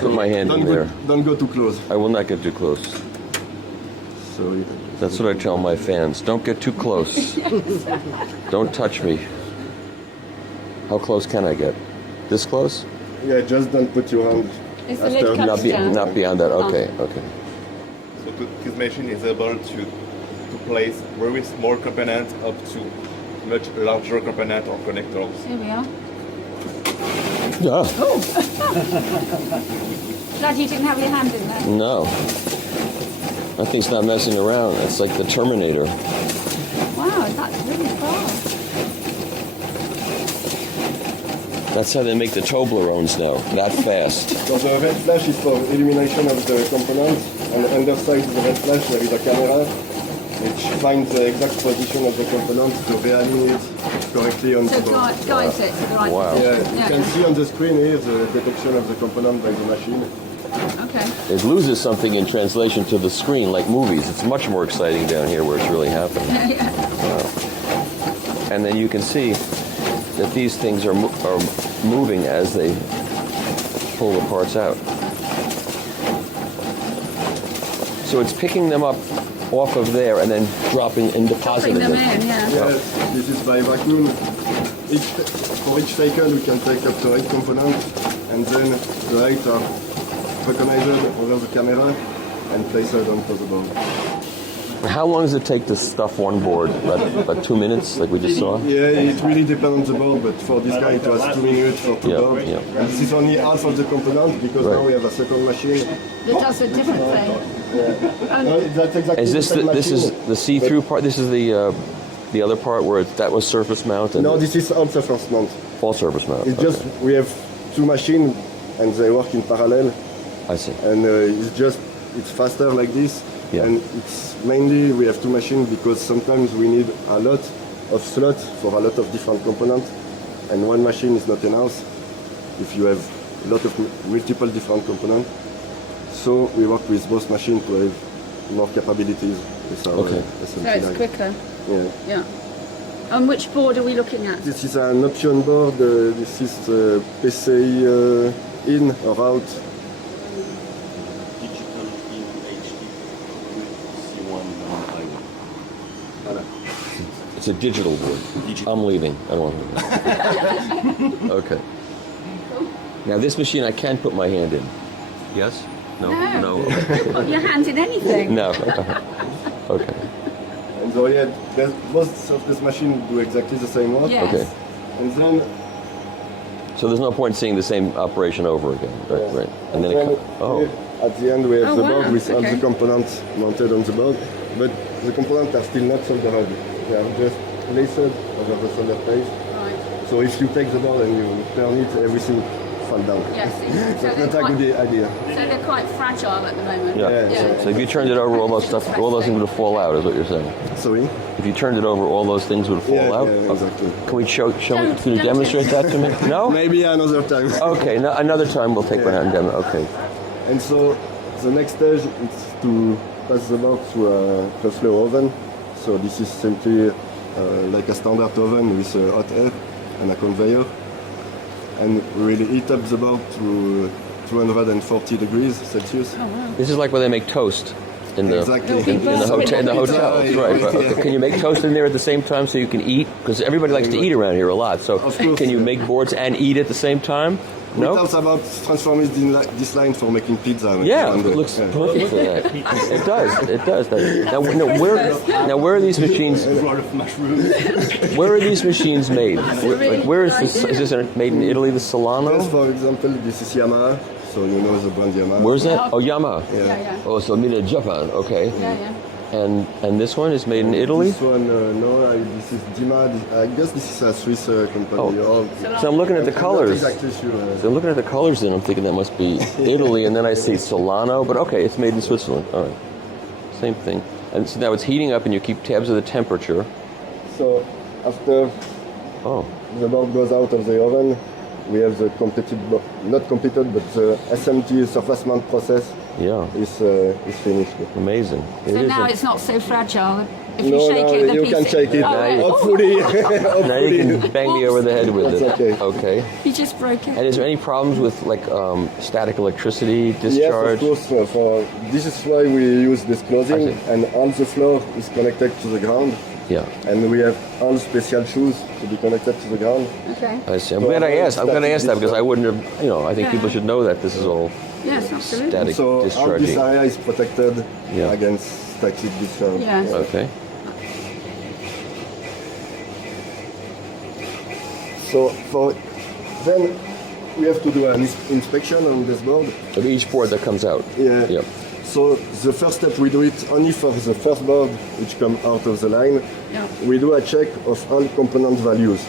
put my hand in there. Don't go too close. I will not get too close. So That's what I tell my fans. Don't get too close. Don't touch me. How close can I get? This close? yeah, just don't put your hand. Is the lid after- comes down? Not beyond that. Okay, okay. So this machine is able to place very small components up to much larger component or connectors. Here we are. Yeah. Glad you didn't have your hand in there. No. That thing's not messing around. It's like the Terminator. Wow, that's really fast. That's how they make the Toblerones now. That fast. So the red flash is for illumination of the components, and underside the red flash there is a camera which finds the exact position of the component to realign it correctly on So the board. guides it to the right Wow. Yeah, position. you can see on the screen here the detection of the component by the machine. Okay. It loses something in translation to the screen, like movies. It's much more exciting down here where it's really happening. And then you can see that these things are moving as they pull the parts out. So it's picking them up off of there and then dropping and depositing Dropping them them. in, yeah. Yes, this is by vacuum. For each cycle we can take up to 8 components, and then the 8 are recognized over the camera and placed onto the board. How long does it take to stuff one board? About 2 minutes, like we just saw? Yeah, it really depends on the board, but for this guy it was 2 minutes for 2 Yeah, boards. yeah. And this is only half of the component because now we have a second machine. It does a different thing. That's exactly Is this the same this is machine. the see-through part? This is the other part where that was surface mount and No, this is all surface mount. all surface mount. It's just we have 2 machines and they work in parallel, I see. and it's faster like this. Yeah. And it's mainly we have 2 machines because sometimes we need a lot of slots for a lot of different components, and one machine is not enough if you have a lot of multiple different components. So we work with both machines to have more capabilities with our Okay. SMT So it's line. quicker. Yeah. Yeah. And which board are we looking at? This is an option board. This is PCI in or out. Digital into HD C1 I1. It's a digital board. I'm leaving. I don't want to. Okay. Now this machine I can put my hand in. Yes? No? No. Don't put your hand in anything. No. Okay. And so yeah, most of this machine do exactly the same work. Yes. Okay. And then So there's no point seeing the same operation over again. Right, right. And then here, oh. at the end we have Oh, the wow. board with all Okay. the components mounted on the board, but the components are still not soldered. They are just placed over the solder plate. Right. So if you take the board and you turn it, everything falls down. Yes. So That's they're not a quite, good idea. so they're quite fragile at the moment. Yeah. Yeah. So if you turned it over, all those stuff, all those things would fall out, is what you're saying. Sorry? If you turned it over, all those things would fall Yeah, out. yeah, exactly. Can we show me? Don't- Can you don't demonstrate that to me? No. Maybe another time. Okay. No, another time we'll take one out and demo. Okay. And so the next stage is to pass the board to a closed flow oven. So this is simply like a standard oven with hot air and a conveyor. And we really heat up the board to 240 degrees Celsius. This is like where they make toast in the Exactly. in the hotel. In the hotels, right? But can you make toast in there at the same time so you can eat? Because everybody likes to eat around here a lot. So Of course, can you yeah. make boards and eat at the same time? We No. talked about transforming this line for making pizza. Yeah, And, it looks yeah. perfect for that. It does. It does. Now, where are these machines? Where are these machines made? Where is this? Is this made in Italy? The Yes, Solano? for example, this is Yamaha. So you know the brand Yamaha. Where's that? Oh, Yamaha. Yeah. Yeah. Oh, so made in Japan. Okay. Yeah, yeah. And this one is made in Italy. This one, no, this is Dima. I guess this is a Swiss company. Oh. So I'm looking at the colors. Not exactly sure. So I'm looking at the colors and I'm thinking that must be Italy, and then I see Solano, but okay, it's made in Switzerland. All right. Same thing. And so now it's heating up and you keep tabs of the temperature. So after Oh. the board goes out of the oven, we have the completed, not completed, but the SMT surface mount process Yeah. is finished. Amazing. So now it's not so fragile. If you No, shake no, it, the you piece can shake it. Oh, Hopefully, Now you can bang me over the head with it. That's okay. Okay. You just broke it. And is there any problems with like static electricity discharge? Yes, of course. This is why we use this clothing, I see. and all the floor is connected to the ground. Yeah. And we have all special shoes to be connected to the ground. Okay. I see. I'm glad I asked. I'm glad I asked that because I wouldn't have. I think Yeah. people should know that this is all Yes, absolutely. static So all discharging. this area is protected Yeah. against static discharge. Yes. Okay. So then we have to do an inspection on this board. Of each board that comes out. Yeah. Yep. So the first step, we do it only for the first board which come out of the line. Yeah. We do a check of all component values.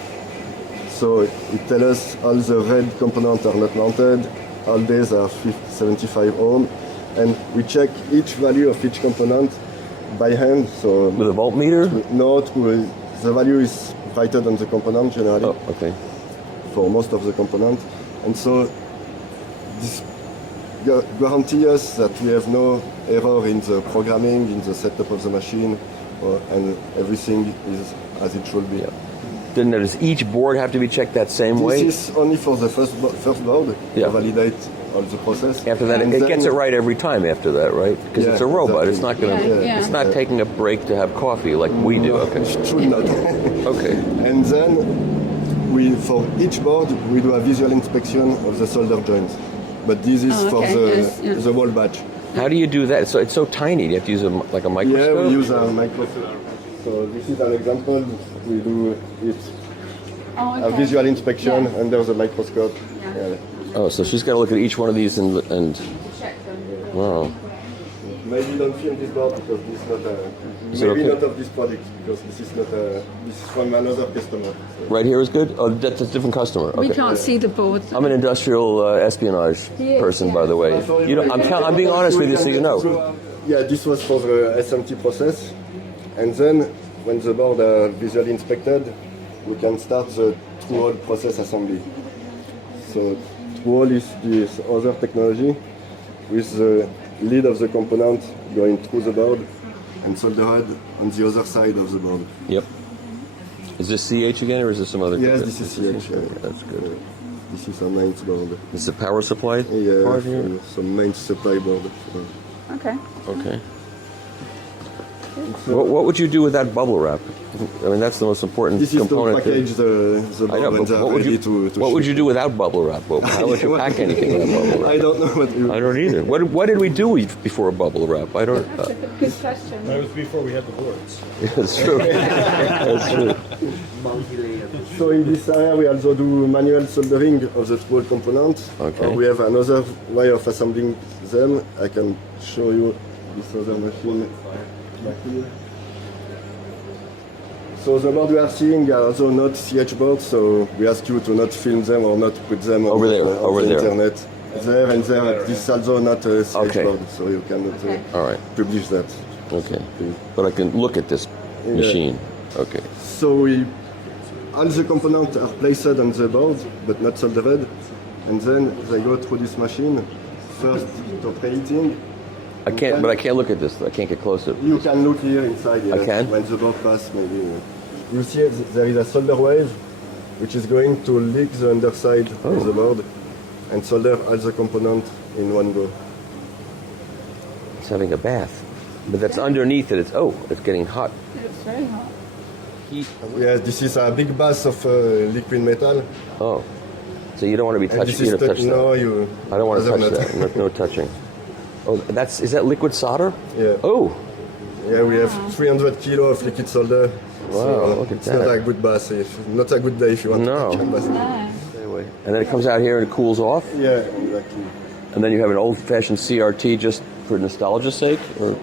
So it tells us all the red components are not mounted, all these are 75 ohm, and we check each value of each component by hand. So With a voltmeter? no, the value is written on the component generally. Oh, okay. For most of the components. And so this guarantees us that we have no error in the programming, in the setup of the machine, and everything is as it should be. Then does each board have to be checked that same way? This is only for the first board Yeah. to validate all the process. After that, And it then- gets it right every time after that, right? Because Yeah, it's a robot. exactly. It's not gonna. Yeah, yeah. It's not taking a break to have coffee like we do. Okay. Should not. Okay. And then for each board, we do a visual inspection of the solder joints. But this is Oh, for okay, yes, yeah. the whole batch. How do you do that? So it's so tiny. You have to use a microscope. Yeah, we use a microscope. So this is an example. We do it Oh, a okay. visual inspection Yeah. under the microscope. Yeah. Oh, so she's got to look at each one of these and Check them. wow. Maybe don't film this board because this is not Is it maybe okay? not of this project because this is not this is from another customer. So. Right here is good. Oh, that's a different customer. We Okay. can't see the board. I'm an industrial espionage He is, person, yeah. by the way. You know, I'm being honest with you, so you know. Yeah, this was for the SMT process, and then when the board are visually inspected, we can start the through-hole process assembly. So through-hole is this other technology with the lead of the component going through the board and soldered on the other side of the board. Yep. Is this CH again, or is this some other? Yes, this is CH. That's good. This is a mains board. This is a power supply Yeah, part here. some mains supply board. Okay. Okay. What would you do with that bubble wrap? I mean, that's the most important This is to component. package the I board know, when but they're what would ready you to what would ship. you do without bubble wrap? How would you pack anything with bubble wrap? I don't know what you... I don't either. What did we do before bubble wrap? I don't. That's a good question. That was before we had the boards. That's true. That's true. So in this area we also do manual soldering of the tool components. Okay. We have another way of assembling them. I can show you this other machine back here. So the board we are seeing are also not CH boards, so we ask you to not film them or not put them on, Over there, on over the there. internet. There and there, this is also not a CH Okay. board, so you cannot All right. publish that. Okay. But I can look at this machine. Okay. So all the components are placed on the board, but not soldered, and then they go through this machine. First to preheating. I can't. But I can't look at this. I can't get closer. You can look here inside. Yes, I can? When the board passes, maybe. You see there is a solder wave, which is going to lick the underside of the board and solder all the components in one go. It's having a bath. But that's underneath it. It's getting hot. It looks very hot. Yes, this is a big bath of liquid metal. Oh. So you don't want to be And touching. this You is don't touch that. no, you. I don't want to touch rather that. not. No touching. Oh, is that liquid solder? Yeah. Oh. Yeah, we have 300 kilo of liquid solder. Wow, look at it's not that. a good bath. Not a good day if you want No. to touch a bath. No. And then it comes out here and it cools off. Yeah, exactly. And then you have an old-fashioned CRT just for nostalgia's sake, or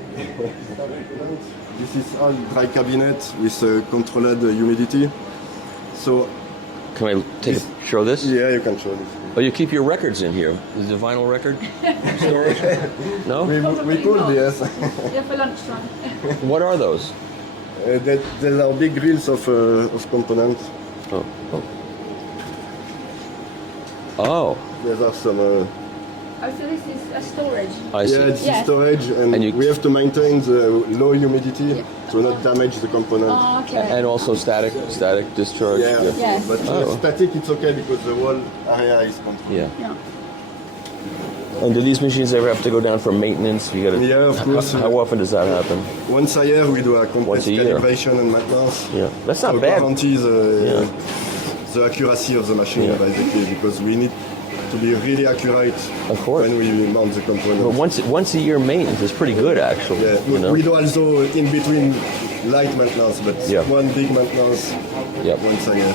This is all dry cabinet with controlled humidity. So can I show this? yeah, you can show this. Oh, you keep your records in here. Is it a vinyl record storage? No. We could, yes. Yeah, for lunchtime. What are those? There are big reels of components. Oh. There are some. Also, this is a storage. I see. Yeah, it's Yes. storage, and, And you- we have to maintain the low humidity to not damage the component. Oh, okay. And also static discharge. Yeah, Yes. but Oh. static it's okay because the whole area is controlled. Yeah. Yeah. And do these machines ever have to go down for maintenance? You gotta, Yeah, of course. How often does that happen? Once a year we do a complete Once a year. calibration and maintenance. Yeah, that's not to bad. guarantee the accuracy of the machine basically, because we need to be really accurate Of course. when we mount the component. But once a year maintenance is pretty good, actually. Yeah, You know? we do also in between light maintenance, but Yeah. one big maintenance Yep. once a year.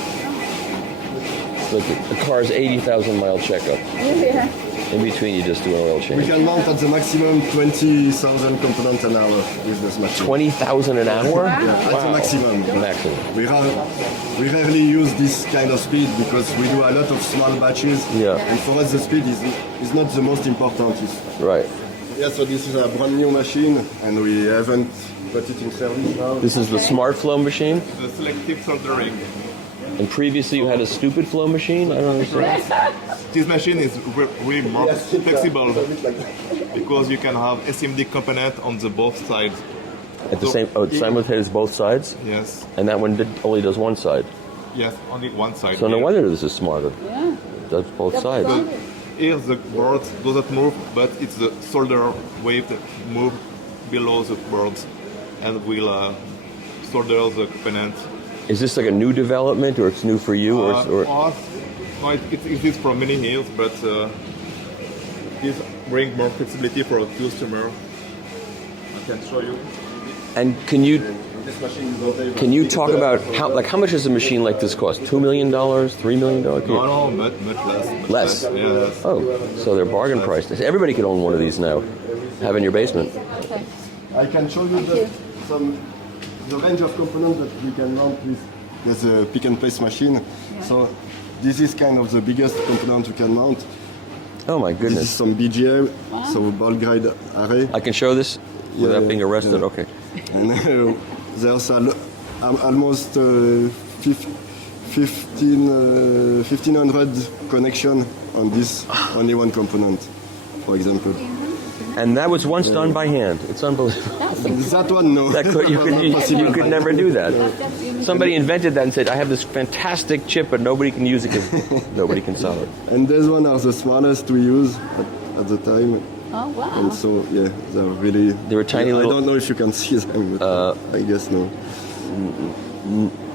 Look, the car's 80,000 mile checkup. Yeah. In between, you just do an oil We change. can mount at the maximum 20,000 components an hour with this machine. 20,000 an hour? Yeah, at the maximum. Maximum. We rarely use this kind of speed because we do a lot of small batches. Yeah. And for us, the speed is not the most important. Right. Yeah, so this is a brand new machine, and we haven't put it in service now. This is the smart flow machine. The selective soldering. And previously, you had a stupid flow machine. I don't understand. This machine is really more flexible because you can have SMD component on the both sides. At the same, simultaneous both sides, Yes, and that one only does one side. yes, only one side. So no here. wonder this is smarter. Yeah. It does both sides. Here the board doesn't move, but it's the solder wave that move below the boards and will solder the component. Is this like a new development, or it's new for you, or No, it exists for many years, but this brings more flexibility for a customer. I can show you. and can you This machine is not able can you to talk about how much does a machine like this cost? $2 million, $3 million? No, much less. Much Less? Yes. Oh, so they're bargain priced. Everybody could own one of these now. Have in your basement. Okay. I can show you the range of components that we can mount with a pick and place machine. So this is kind of the biggest component we can mount. Oh my This is goodness! some BGA, so ball guide array. I can show this without Yeah, being arrested. yeah. Okay. And there's almost 1,500 connection on this only one component, for example. And that was once done by hand. It's unbelievable. That one, no. You could never do that. Somebody invented that and said, "I have this fantastic chip, but nobody can use it because nobody can sell it." And these one are the smallest we use at the time. Oh, wow. And so, yeah, they're tiny little- I don't know if you can see them, but I guess no.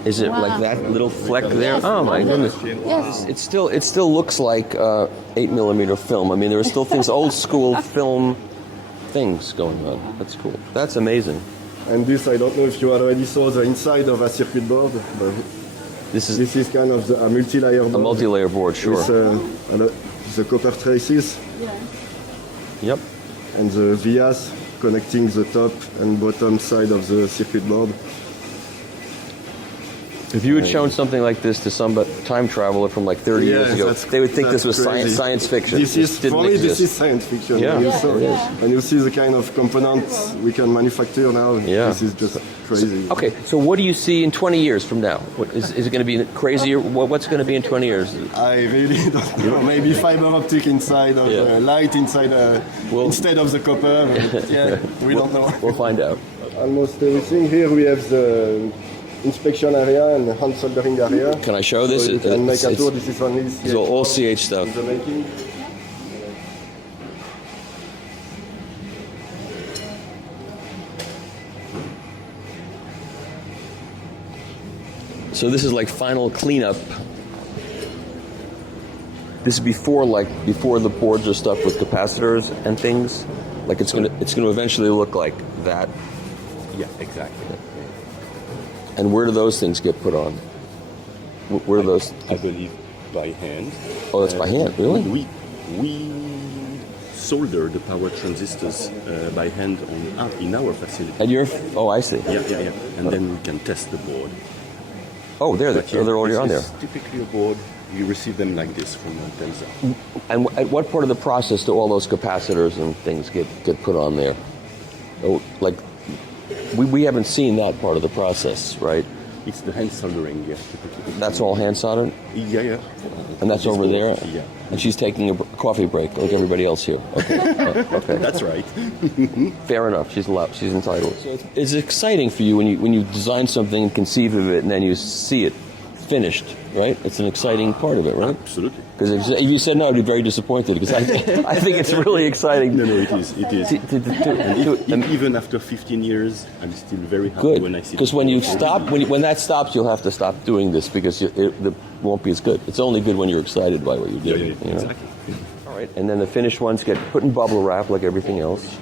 Is it like that little fleck there? Yes. Oh my goodness! Yes. It still looks like 8mm film. I mean, there are still things, old school film things going on. That's cool. That's amazing. And this, I don't know if you already saw the inside of a circuit board, but This is this is kind of a multi-layer board. a multi-layer board, sure. With the copper traces Yep. and the vias connecting the top and bottom side of the circuit board. If you had shown something like this to some time traveler from like 30 years ago, they would think this was crazy. science fiction. This is, didn't for me, exist. this is science fiction. Yeah. And you see the kind of components we can manufacture now. Yeah. This is just crazy. Okay, so what do you see in 20 years from now? Is it going to be crazier? What's going to be in 20 years? I really don't know. Maybe fiber optic inside of light inside instead of the copper. But yeah, we don't know. We'll find out. Almost everything. Here we have the inspection area and hand soldering area. Can I show this? So you can make a It's- tour. This is only So all CH stuff. the making. So this is like final cleanup. This is before the boards are stuffed with capacitors and things. Like it's gonna eventually look like that. Yeah, exactly. And where do those things get put on? Where do those? I believe by hand. Oh, that's by hand, really? We solder the power transistors by hand in our facility. And you're? Oh, I see. Yeah. And then we can test the board. Oh, they're already on there. This is typically a board. You receive them like this from Telsa. And at what part of the process do all those capacitors and things get put on there? Oh, like we haven't seen that part of the process, right? It's the hand soldering. Yeah. That's all hand soldered? Yeah. And that's over there? Yeah. And she's taking a coffee break like everybody else here. Okay. Okay. That's right. Fair enough. She's allowed. She's entitled. So it's exciting for you when you design something and conceive of it and then you see it finished, right? It's an exciting part of it, right? Absolutely. Because if you said no, I'd be very disappointed because I think it's really exciting. No, it is. It is. And even after 15 years, I'm still very happy when I see. Because when you stop, when that stops, you'll have to stop doing this because it won't be as good. It's only good when you're excited by what you're doing. Yeah, you know? exactly. All right, and then the finished ones get put in bubble wrap like everything else.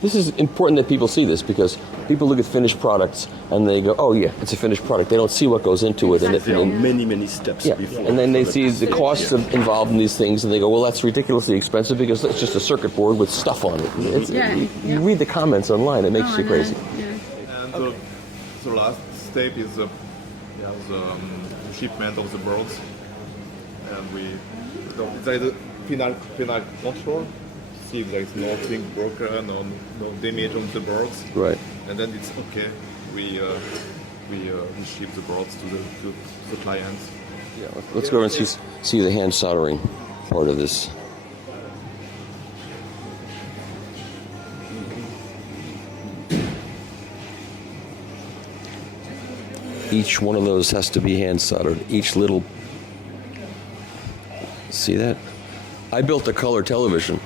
This is important that people see this because people look at finished products and they go, "Oh yeah, it's a finished product." They don't see what goes into it, and there are many steps. Yeah, before. and then they see the costs involved in these things, and they go, "Well, that's ridiculously expensive because it's just a circuit board with stuff on it." You read the comments online; it makes you crazy. And the last step is the shipment of the boards, and there is a final control. See if there is nothing broken or no damage on the boards. Right. And then it's okay. We ship the boards to the clients. Yeah. Let's go and see the hand soldering part of this. Each one of those has to be hand soldered. Each little. See that? I built a color television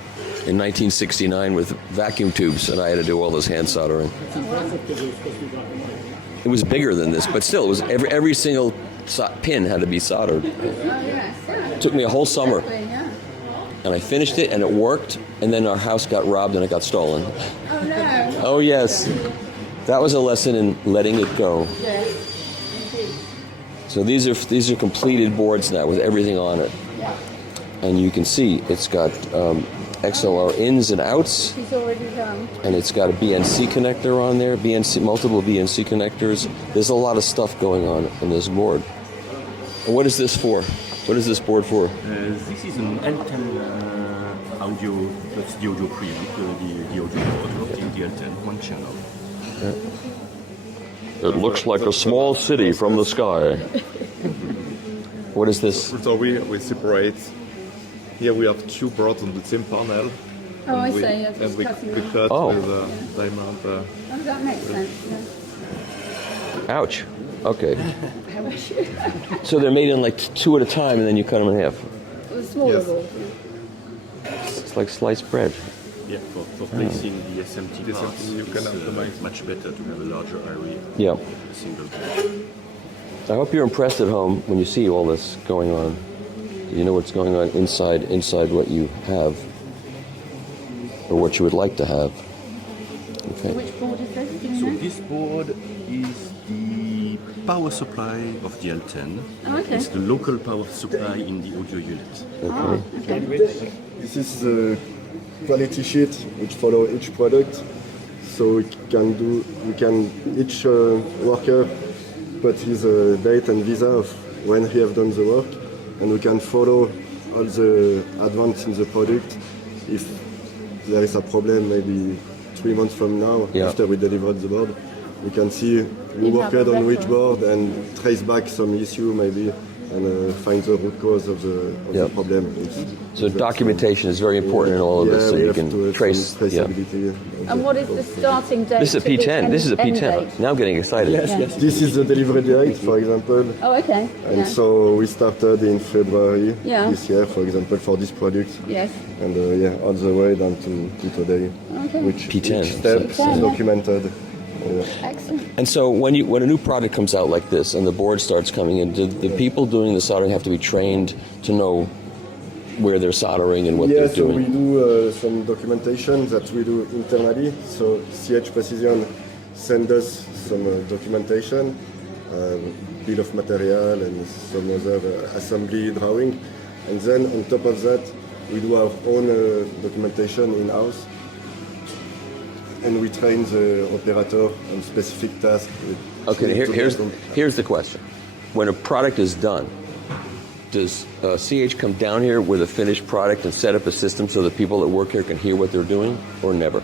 in 1969 with vacuum tubes, and I had to do all this hand soldering. It was bigger than this, but still, it was every single pin had to be soldered. It took me a whole summer, and I finished it, and it worked. And then our house got robbed, and it got stolen. Oh no! Oh yes, that was a lesson in letting it go. So these are completed boards now with everything on it, and you can see it's got. XLR ins and outs. She's already done. And it's got a BNC connector on there, multiple BNC connectors. There's a lot of stuff going on in this board. And what is this for? What is this board for? This is an L10 audio, that's the audio preamp, the audio board in the L10, one channel. It looks like a small city from the sky. What is this? So we separate. Here we have two boards on the same panel. Oh, I see. And we cut with a diamond. Oh, that makes sense. Yeah. Ouch. Okay. So they're made in like two at a time, and then you cut them in half. The smaller board. It's like sliced bread. Yeah, for placing the SMT parts, you can it's much better to have a larger area. Yeah. Single board. I hope you're impressed at home when you see all this going on. You know what's going on inside what you have, or what you would like to have. Okay. Which board is this? Do you So know? this board is the power supply of the L10. Oh, okay. It's the local power supply in the audio unit. Oh, okay. This is the quality sheet which follow each product. So each worker put his date and visa of when he have done the work. And we can follow all the advance in the product. If there is a problem, maybe 3 months from now, after we delivered the board, we can see who worked on which board and trace back some issue maybe and find the root cause of the problem. So documentation is very important in all of this, so you can trace. Traceability. And what is the starting date? This is a P10. This is a P10. Now I'm getting excited. Yes. This is the delivery date, for example. Oh, okay. And so we started in February this year, for example, for this product. Yes. And all the way down to today, which P10. each step is documented. Excellent. And so when a new product comes out like this and the board starts coming in, do the people doing the soldering have to be trained to know where they're soldering and what they're doing? Yes, so we do some documentation that we do internally. So CH Precision send us some documentation, bill of material and some other assembly drawing. And then on top of that, we do our own documentation in-house. And we train the operator on specific tasks. Okay, here's the question. When a product is done, does CH come down here with a finished product and set up a system so that people that work here can hear what they're doing, or never?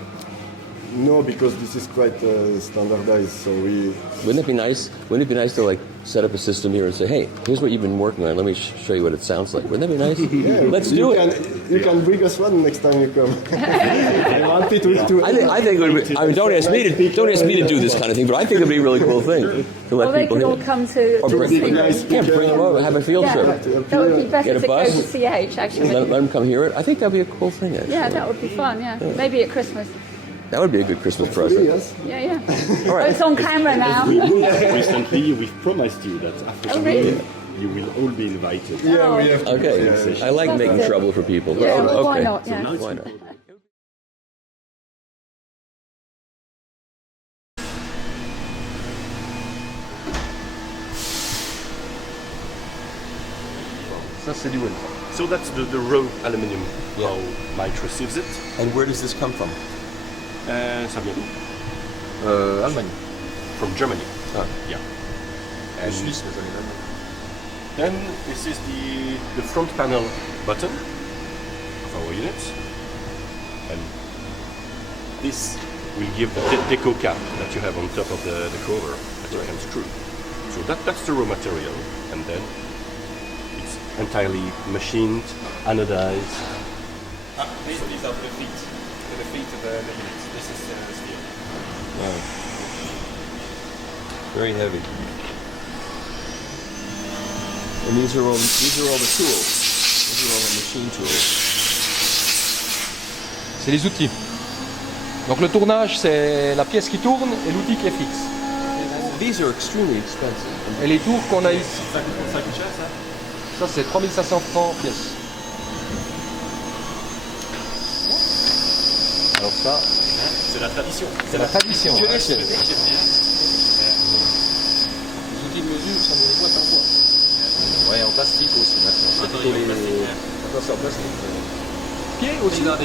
No, because this is quite standardized, so we... Wouldn't it be nice? Wouldn't it be nice to like set up a system here and say, "Hey, here's what you've been working on. Let me show you what it sounds like." Wouldn't that be nice? Yeah, Let's do it. You can bring us one next time you come. I wanted to... I think it would be, I mean, don't ask me to do this kind of thing, but I think it'd be a really cool thing to let Well, they people could all here. come to Bring them over, have a field Yeah, trip. that would be better Get a to go bus. to CH, actually. Let them come hear it. I think that'd be a cool thing. Actually. Yeah, that would be fun, yeah. Maybe at Christmas. That would be a good Christmas present. Yes. Yeah, yeah. All right. Oh, it's on camera now. Recently, we've promised you that after Oh, really? you will all be invited. Yeah, we have to... Okay. I like making good. trouble for people. Yeah, but, well, why okay. not? Yeah. Why not? So that's the raw aluminium, how Mike receives it. And where does this come from? Ça vient d'où? Allemagne. From Germany. Ah. Yeah. And then this is the front panel button of our unit. And this will give the deco cap that you have on top of the cover that you can screw. So that's the raw material. And then it's entirely machined, anodized. These are the feet of the unit. This is steel. Wow. Very heavy. And these are all the tools. These are all the machine tools. C'est les outils. Donc le tournage, c'est la pièce qui tourne et l'outil qui est fixe. These are extremely expensive. Et les tours qu'on a ici. Ça, c'est 3500 francs pièce. Alors ça, c'est la tradition. C'est la tradition. Les outils de mesure, ça nous les boîte en bois. Ouais, en plastique aussi maintenant. C'est plutôt les... Maintenant, c'est en plastique. Pieds aussi. These are the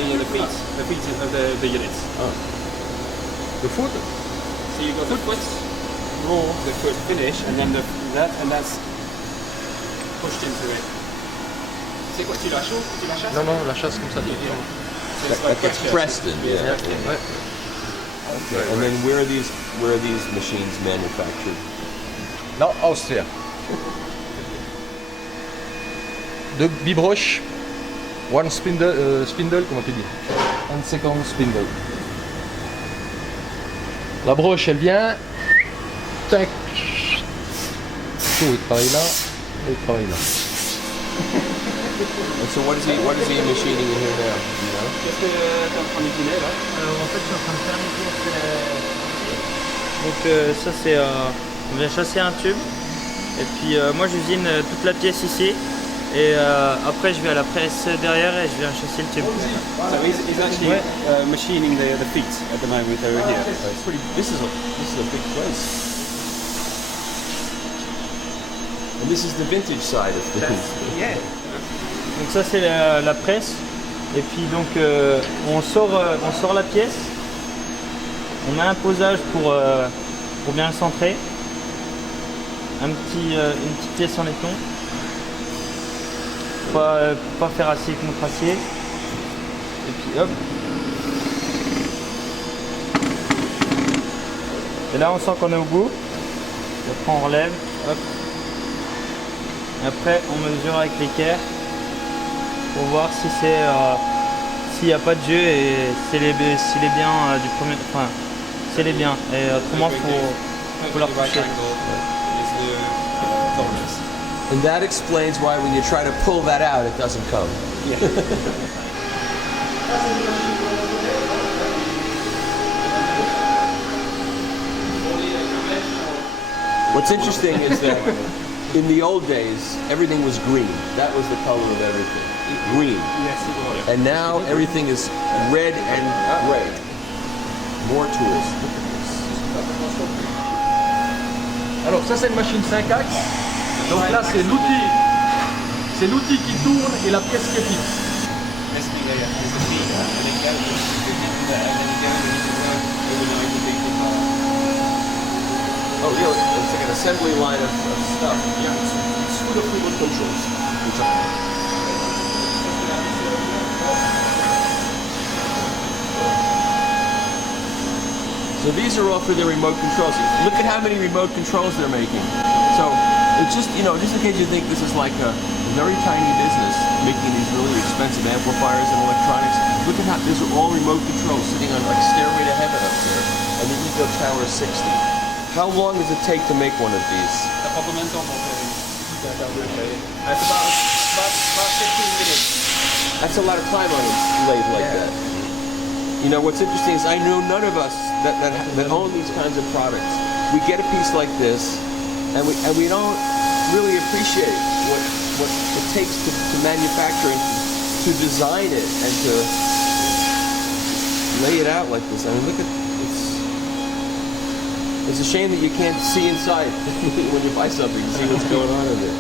feet of the units. The foot? So you got the foot raw, the foot finish, and then that's pushed into it. C'est quoi, tu la chasses? Non, non, la chasse comme ça. So it's like It's pressed in, yeah. Ouais. Okay. And then where are these machines manufactured? Non, Austria. De bibroche, one spindle, comment tu dis? Un second spindle. La broche, elle vient. Tac. Il travaille là. Et il travaille là. And so what is he machining in here now? You know? Qu'est-ce que tu es en train d'utiliser là? En fait, je suis en train de faire une pièce. Donc ça c'est, on vient chasser un tube. Et puis moi j'usine toute la pièce ici. Et après je vais à la presse derrière et je viens chasser le tube. So he's actually machining the feet at the moment over here. This is a big place. And this is the vintage side of things. Yeah. Donc ça c'est la presse. Et puis donc on sort la pièce. On met un posage pour bien le centrer. Une petite pièce en laiton. Pas faire acier contre acier. Et puis hop. Et là on sent qu'on est au bout. Et après on relève. Hop. Et après on mesure avec l'équerre pour voir si c'est s'il n'y a pas de jeu et s'il est bien du premier. Enfin s'il est bien. Et autrement faut la repousser. And that explains why when you try to pull that out, it doesn't come. Yeah. What's interesting is that in the old days, everything was green. That was the color of everything. Green. Yes, it was. And now everything is red and gray. More tools. Alors ça c'est une machine 5 axes. Donc là c'est l'outil qui tourne et la pièce qui est fixe. Oh, yeah, it's like an assembly line of stuff. Yeah, it's full of fluid controls. So these are all for their remote controls. Look at how many remote controls they're making. So it's just, you know, just in case you think this is like a very tiny business making these really expensive amplifiers and electronics, look at how these are all remote controls sitting on like Stairway to Heaven up there. And the Ego Tower 60. How long does it take to make one of these? It's about 15 minutes. That's a lot of time on a lathe like that. You know, what's interesting is I know none of us that own these kinds of products. We get a piece like this, and we don't really appreciate what it takes to manufacture and to design it and to lay it out like this. I mean, look at it's a shame that you can't see inside when you buy something to see what's going on in there.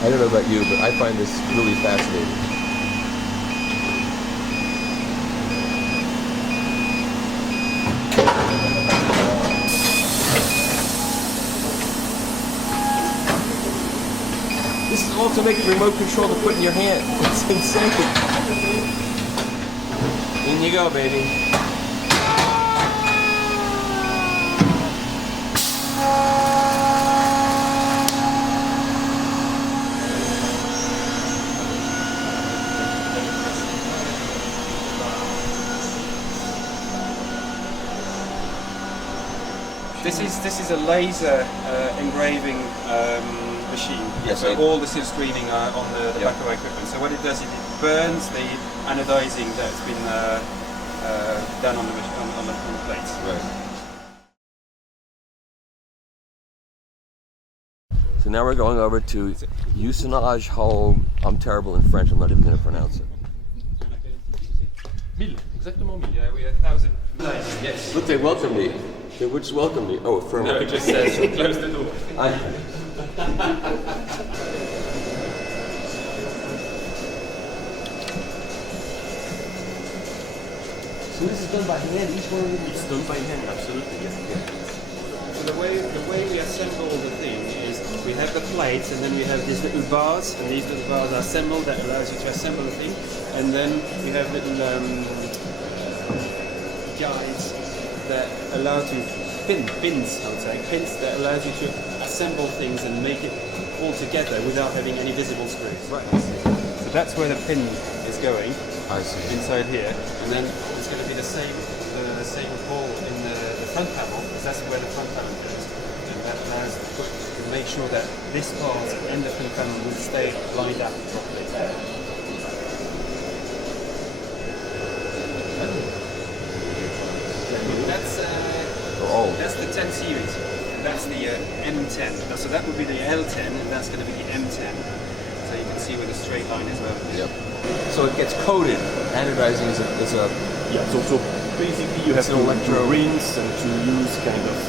I don't know about you, but I find this really fascinating. This is all to make a remote control to put in your hand. It's insane. In you go, baby. This is a laser engraving machine. Yes, so all the silk screening on the back of our equipment. So what it does is it burns the anodizing that's been done on the plates. Right. So now we're going over to usinage home. I'm terrible in French. I'm not even going to pronounce it. 1000, exactement 1000. Yeah, we had 1000. Yes. Look, they welcome me. They would just welcome me. Oh, Fremer. No, it just says close the door. So this is done by hand. Each one of them. It's done by hand, absolutely. Yeah. So the way we assemble the thing is we have the plates, and then we have these little bars, and these little bars are assembled. That allows you to assemble the thing, and then we have little guides that allow to pins, I would say, pins that allows you to assemble things and make it all together without having any visible screws. Right. So that's where the pin is going. I see. Inside here, and then it's going to be the same hole in the front panel, because that's where the front panel goes, and that allows to make sure that this part and the front panel will stay lined up properly. That's the 10 series. That's the M10. So that would be the L10, and that's going to be the M10. So you can see with a straight line as well. Yep. So it gets coated. Anodizing is a yeah. So basically you have to rinse and to use kind of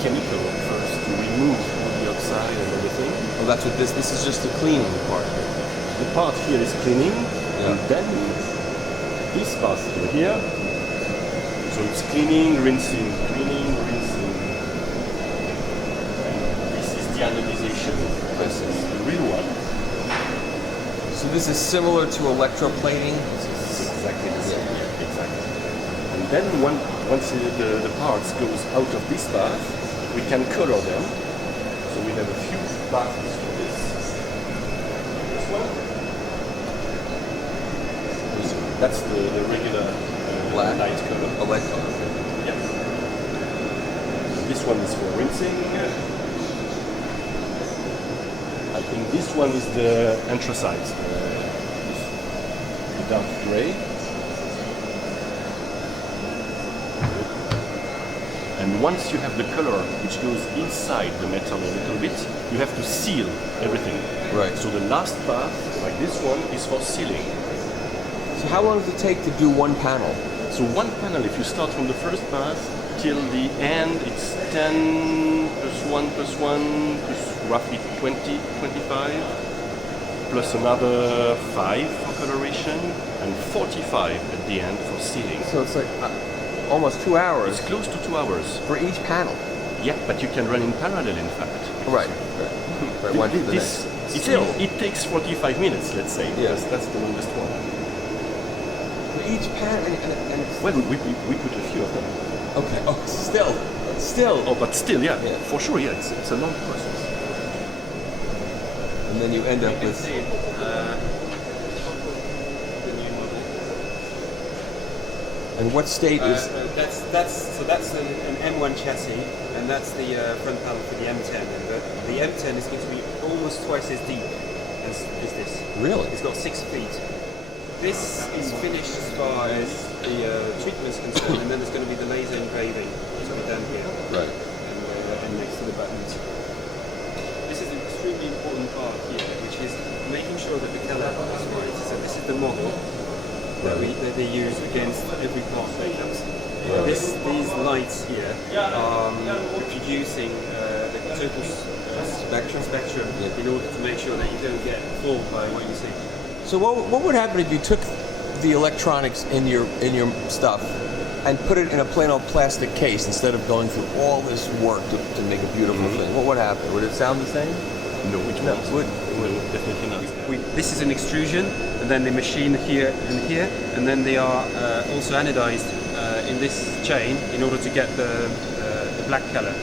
chemical first to remove all the oxide and everything. Oh, that's what this is just the cleaning part. The part here is cleaning, and then this part here. So it's cleaning, rinsing, cleaning, rinsing. And this is the anodization process, the real one. So this is similar to electroplating? Exactly the same, yeah, exactly. And then once the parts goes out of this bath, we can color them. So we have a few baths for this. This one. That's the regular black light color. Yeah. This one is for rinsing. I think this one is the anthracite, the dark gray. And once you have the color which goes inside the metal a little bit, you have to seal everything. Right. So the last path, like this one, is for sealing. So how long does it take to do one panel? So one panel, if you start from the first pass till the end, it's 10 plus 1 plus 1 plus roughly 20, 25, plus another 5 for coloration, and 45 at the end for sealing. So it's like almost 2 hours. It's close to 2 hours. For each panel? Yeah, but you can run in parallel, in fact. Right. one to the This next. it takes 45 minutes, let's say. Yeah. Yes, that's the longest one. Each pan, and it's... Well, we put a few of them. Okay, oh, still. Oh, but still, yeah, Yeah. for sure, yeah, it's a long process. And then you end up with... And what state is... That's an M1 chassis, and that's the front panel for the M10. And the M10 is going to be almost twice as deep as this. Really? It's got 6 feet. This is finished as far as the treatment is concerned, and then there's going to be the laser engraving, which will be done here. Right. And next to the buttons. This is an extremely important part here, which is making sure that the color is right. So this is the model that they use against every part they have. These lights here are reproducing the total spectrum in order to make sure that you don't get fooled by what you see. So what would happen if you took the electronics in your stuff and put it in a plain old plastic case instead of going through all this work to make a beautiful thing? What would happen? Would it sound the same? No, it won't. No, definitely not. This is an extrusion, and then they machine here, and then they are also anodized in this chain in order to get the black color.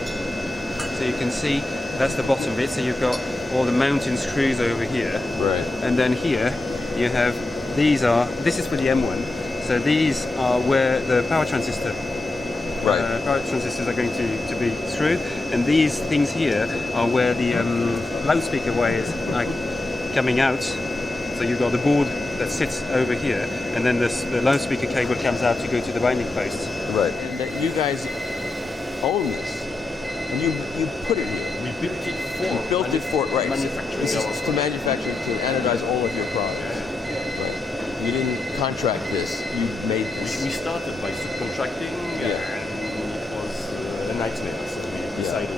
So you can see that's the bottom bit. So you've got all the mounting screws over here, right? And then here you have this is for the M1. So these are where the power transistor. Power transistors are going to be screwed, and these things here are where the loudspeaker wires are coming out. So you've got the board that sits over here, and then the loudspeaker cable comes out to go to the binding posts. Right. And you guys own this, and you put it here. We built it for. You built it for right. Manufacturing. This is to manufacture, to anodize all of your products. Right. You didn't contract this. You made this. We started by subcontracting, and it was a nightmare. So we decided to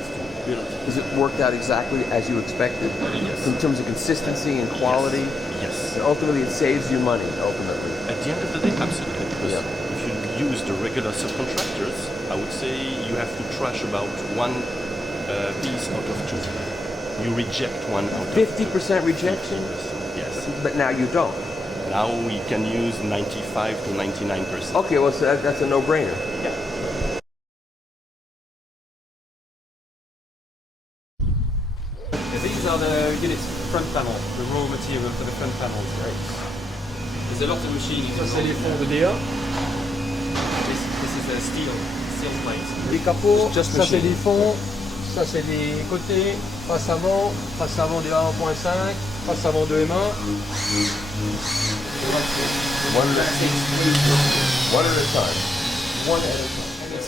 build. Has it worked out exactly as you expected? Yes. In terms of consistency and quality? Yes. And ultimately, it saves you money, ultimately. At the end of the day, absolutely. Because if you use the regular subcontractors, I would say you have to trash about one piece out of two. You reject one out of 50% rejection? Yes. But now you don't. Now we can use 95 to 99%. Okay, well, so that's a no-brainer. Yeah. These are the units front panel, the raw material for the front panels. There's a lot of machining. Ça c'est les fonds de DA. This is a steel plate. Les capots, ça c'est des fonds, ça c'est des côtés, face avant des A1.5, face avant de M1. One at a time.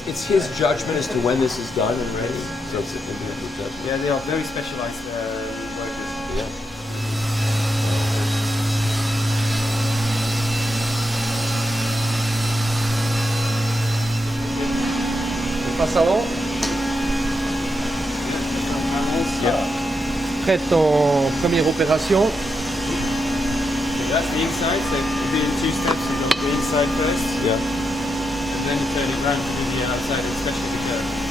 It's his judgment as to when this is done and ready. So it's an individual judgment. Yeah, they are very specialized workers. Yeah. Face avant. Prête ton première opération. So that's the inside, so you do it in 2 steps. You go the inside first, Yeah. and then you turn it around to do the outside, especially the curve.